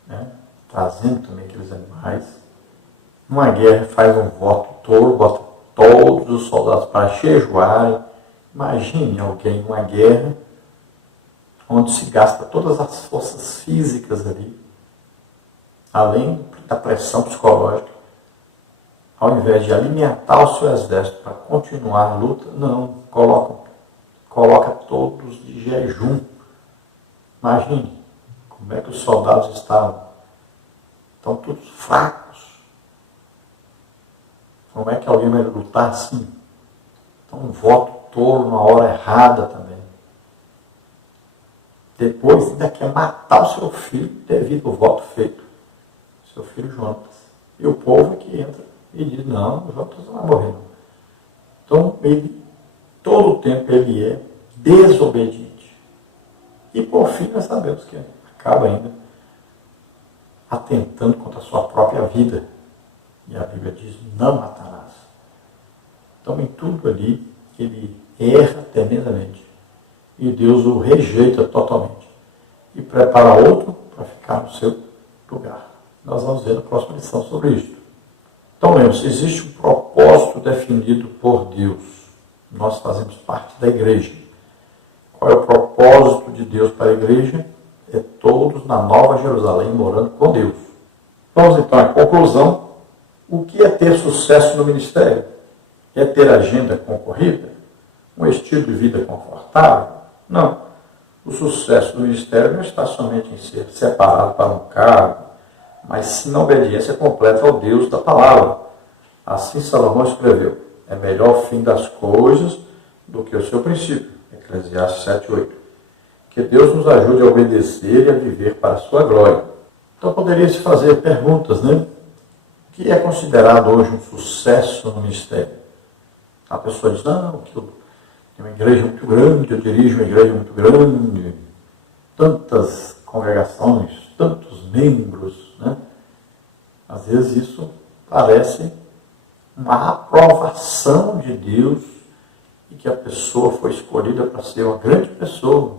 né? Trazendo também aqueles animais. Numa guerra faz um voto tolo, bota todos os soldados para jejuarem. Imagine alguém numa guerra onde se gasta todas as forças físicas ali, além da pressão psicológica, ao invés de alimentar o seu exército para continuar a luta, não, coloca todos de jejum. Imagine como é que os soldados estavam. Estão todos fracos. Como é que alguém vai lutar assim? Então, um voto tolo na hora errada também. Depois ainda quer matar o seu filho devido ao voto feito. Seu filho Jonatas. E o povo é que entra e diz, não, o Jonatas não vai morrer não. Então, ele, todo o tempo ele é desobediente. E por fim nós sabemos que acaba ainda atentando contra a sua própria vida. E a Bíblia diz, não matarás. Então, em tudo ali, ele erra tremendamente. E Deus o rejeita totalmente. E prepara outro para ficar no seu lugar. Nós vamos ver na próxima lição sobre isso. Então, lembre-se, existe um propósito definido por Deus. Nós fazemos parte da igreja. Qual é o propósito de Deus para a igreja? É todos na Nova Jerusalém morando com Deus. Vamos então à conclusão. O que é ter sucesso no ministério? É ter agenda concorrida? Um estilo de vida confortável? Não. O sucesso do ministério não está somente em ser separado para um cargo, mas sim na obediência completa ao Deus da palavra. Assim Salomão escreveu: é melhor o fim das coisas do que o seu princípio. Eclesiastes 7:8. Que Deus nos ajude a obedecer e a viver para a sua glória. Então poderia se fazer perguntas, né? O que é considerado hoje um sucesso no ministério? A pessoa diz: não, que eu tenho uma igreja muito grande, eu dirijo uma igreja muito grande, tantas congregações, tantos membros, né? Às vezes isso parece uma aprovação de Deus e que a pessoa foi escolhida para ser uma grande pessoa.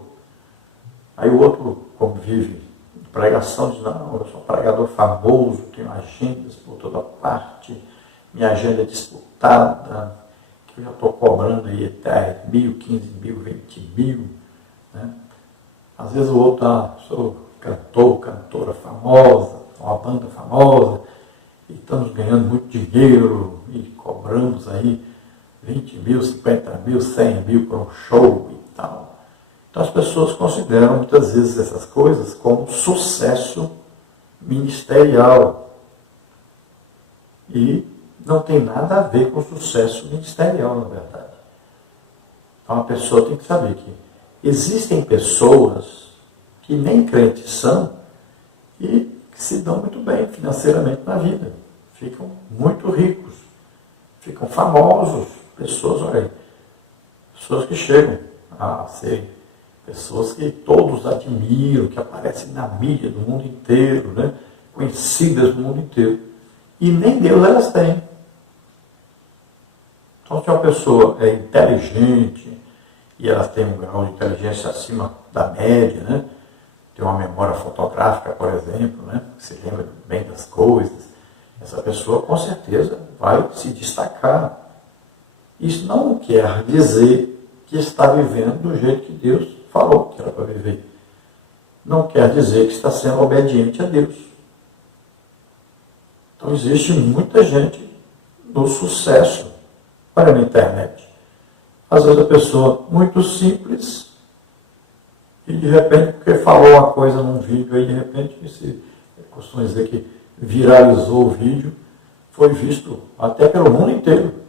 Aí o outro, como vive de pregação, diz: não, eu sou um pregador famoso, tenho agendas por toda parte, minha agenda é disputada, que eu já estou cobrando aí 10 mil, 15 mil, 20 mil. Né? Às vezes o outro, sou cantor, cantora famosa, uma banda famosa, e estamos ganhando muito dinheiro e cobramos aí 20 mil, 50 mil, 100 mil para um show e tal. Então as pessoas consideram muitas vezes essas coisas como sucesso ministerial. E não tem nada a ver com sucesso ministerial, na verdade. Então a pessoa tem que saber que existem pessoas que nem crentes são e que se dão muito bem financeiramente na vida. Ficam muito ricos, ficam famosos. Pessoas, olha aí, pessoas que chegam a ser pessoas que todos admiram, que aparecem na mídia do mundo inteiro, né? Conhecidas do mundo inteiro. E nem Deus elas têm. Então, se uma pessoa é inteligente e ela tem um grau de inteligência acima da média, né? Tem uma memória fotográfica, por exemplo, né? Que se lembra bem das coisas, essa pessoa com certeza vai se destacar. Isso não quer dizer que está vivendo do jeito que Deus falou que era para viver. Não quer dizer que está sendo obediente a Deus. Então existe muita gente no sucesso. Olha na internet. Às vezes a pessoa muito simples e de repente, porque falou uma coisa num vídeo aí, de repente, se costuma dizer que viralizou o vídeo, foi visto até pelo mundo inteiro.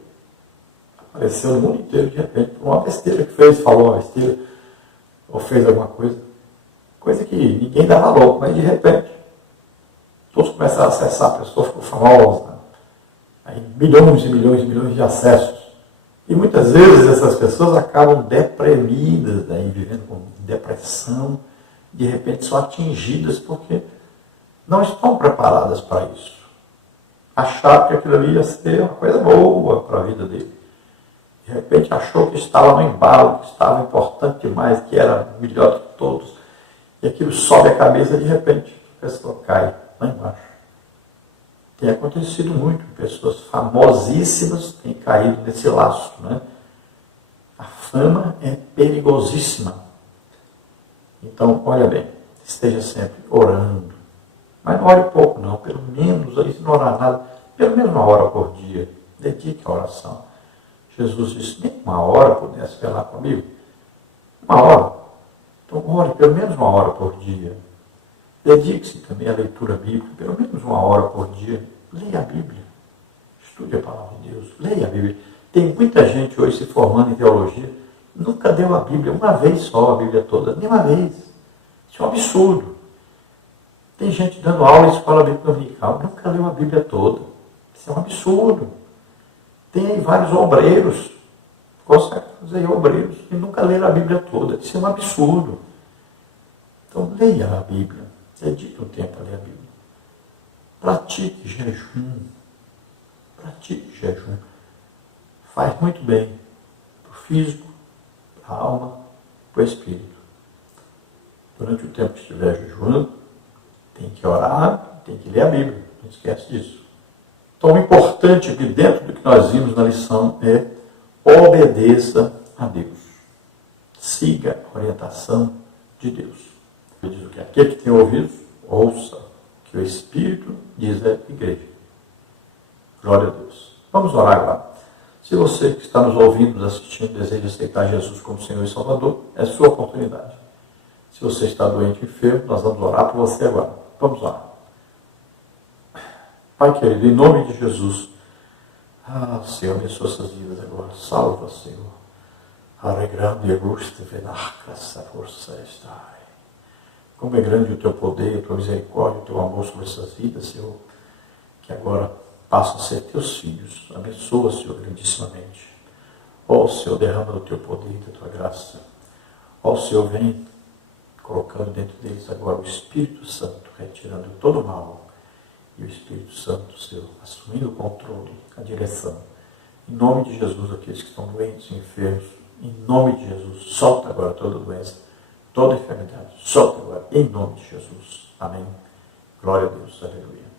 Apareceu no mundo inteiro, de repente, por uma besteira que fez, falou uma besteira, ou fez alguma coisa. Coisa que ninguém dá valor, mas de repente, todos começaram a acessar, a pessoa ficou famosa. Aí, milhões e milhões e milhões de acessos. E muitas vezes essas pessoas acabam deprimidas, né, vivendo com depressão, de repente são atingidas porque não estão preparadas para isso. Acharam que aquilo ali ia ser uma coisa boa para a vida dele. De repente achou que estava no embalo, que estava importante demais, que era melhor que todos. E aquilo sobe a cabeça, de repente a pessoa cai lá embaixo. Tem acontecido muito, pessoas famosíssimas têm caído nesse laço, né? A fama é perigosíssima. Então, olha bem, esteja sempre orando. Mas não ore pouco não, pelo menos, aí se não orar nada, pelo menos 1 hora por dia. Dedique a oração. Jesus disse: nem 1 hora pudesse falar comigo. 1 hora. Então, ore pelo menos 1 hora por dia. Dedique-se também à leitura bíblica, pelo menos 1 hora por dia. Leia a Bíblia. Estude a palavra de Deus. Leia a Bíblia. Tem muita gente hoje se formando em teologia, nunca deu a Bíblia, uma vez só, a Bíblia toda, nem uma vez. Isso é um absurdo. Tem gente dando aula em escola bíblica dominical, nunca leu a Bíblia toda. Isso é um absurdo. Tem aí vários obreiros, consagrados aí obreiros, que nunca leram a Bíblia toda. Isso é um absurdo. Então, leia a Bíblia. Dedique um tempo a ler a Bíblia. Pratique jejum. Pratique jejum. Faz muito bem para o físico, para a alma, para o espírito. Durante o tempo que estiver jejuando, tem que orar, tem que ler a Bíblia. Não esquece disso. Então, o importante aqui dentro do que nós vimos na lição é obedeça a Deus. Siga a orientação de Deus. Ele diz o que? Aquele que tem ouvidos, ouça o que o Espírito diz à igreja. Glória a Deus. Vamos orar agora. Se você que está nos ouvindo, nos assistindo, deseja aceitar Jesus como Senhor e Salvador, é sua oportunidade. Se você está doente e enfermo, nós vamos orar por você agora. Vamos lá. Pai querido, em nome de Jesus, Senhor, abençoa essas vidas agora. Salva, Senhor. Alegrando e gusta venarca essa força está. Como é grande o teu poder, a tua misericórdia, o teu amor sobre essas vidas, Senhor, que agora passam a ser teus filhos. Abençoa, Senhor, grandissimamente. Ó Senhor, derrama o teu poder e a tua graça. Ó Senhor, vem colocando dentro deles agora o Espírito Santo, retirando todo o mal. E o Espírito Santo, Senhor, assumindo o controle, a direção. Em nome de Jesus, aqueles que estão doentes, enfermos, em nome de Jesus, solta agora toda doença, toda enfermidade. Solta agora, em nome de Jesus. Amém. Glória a Deus. Aleluia.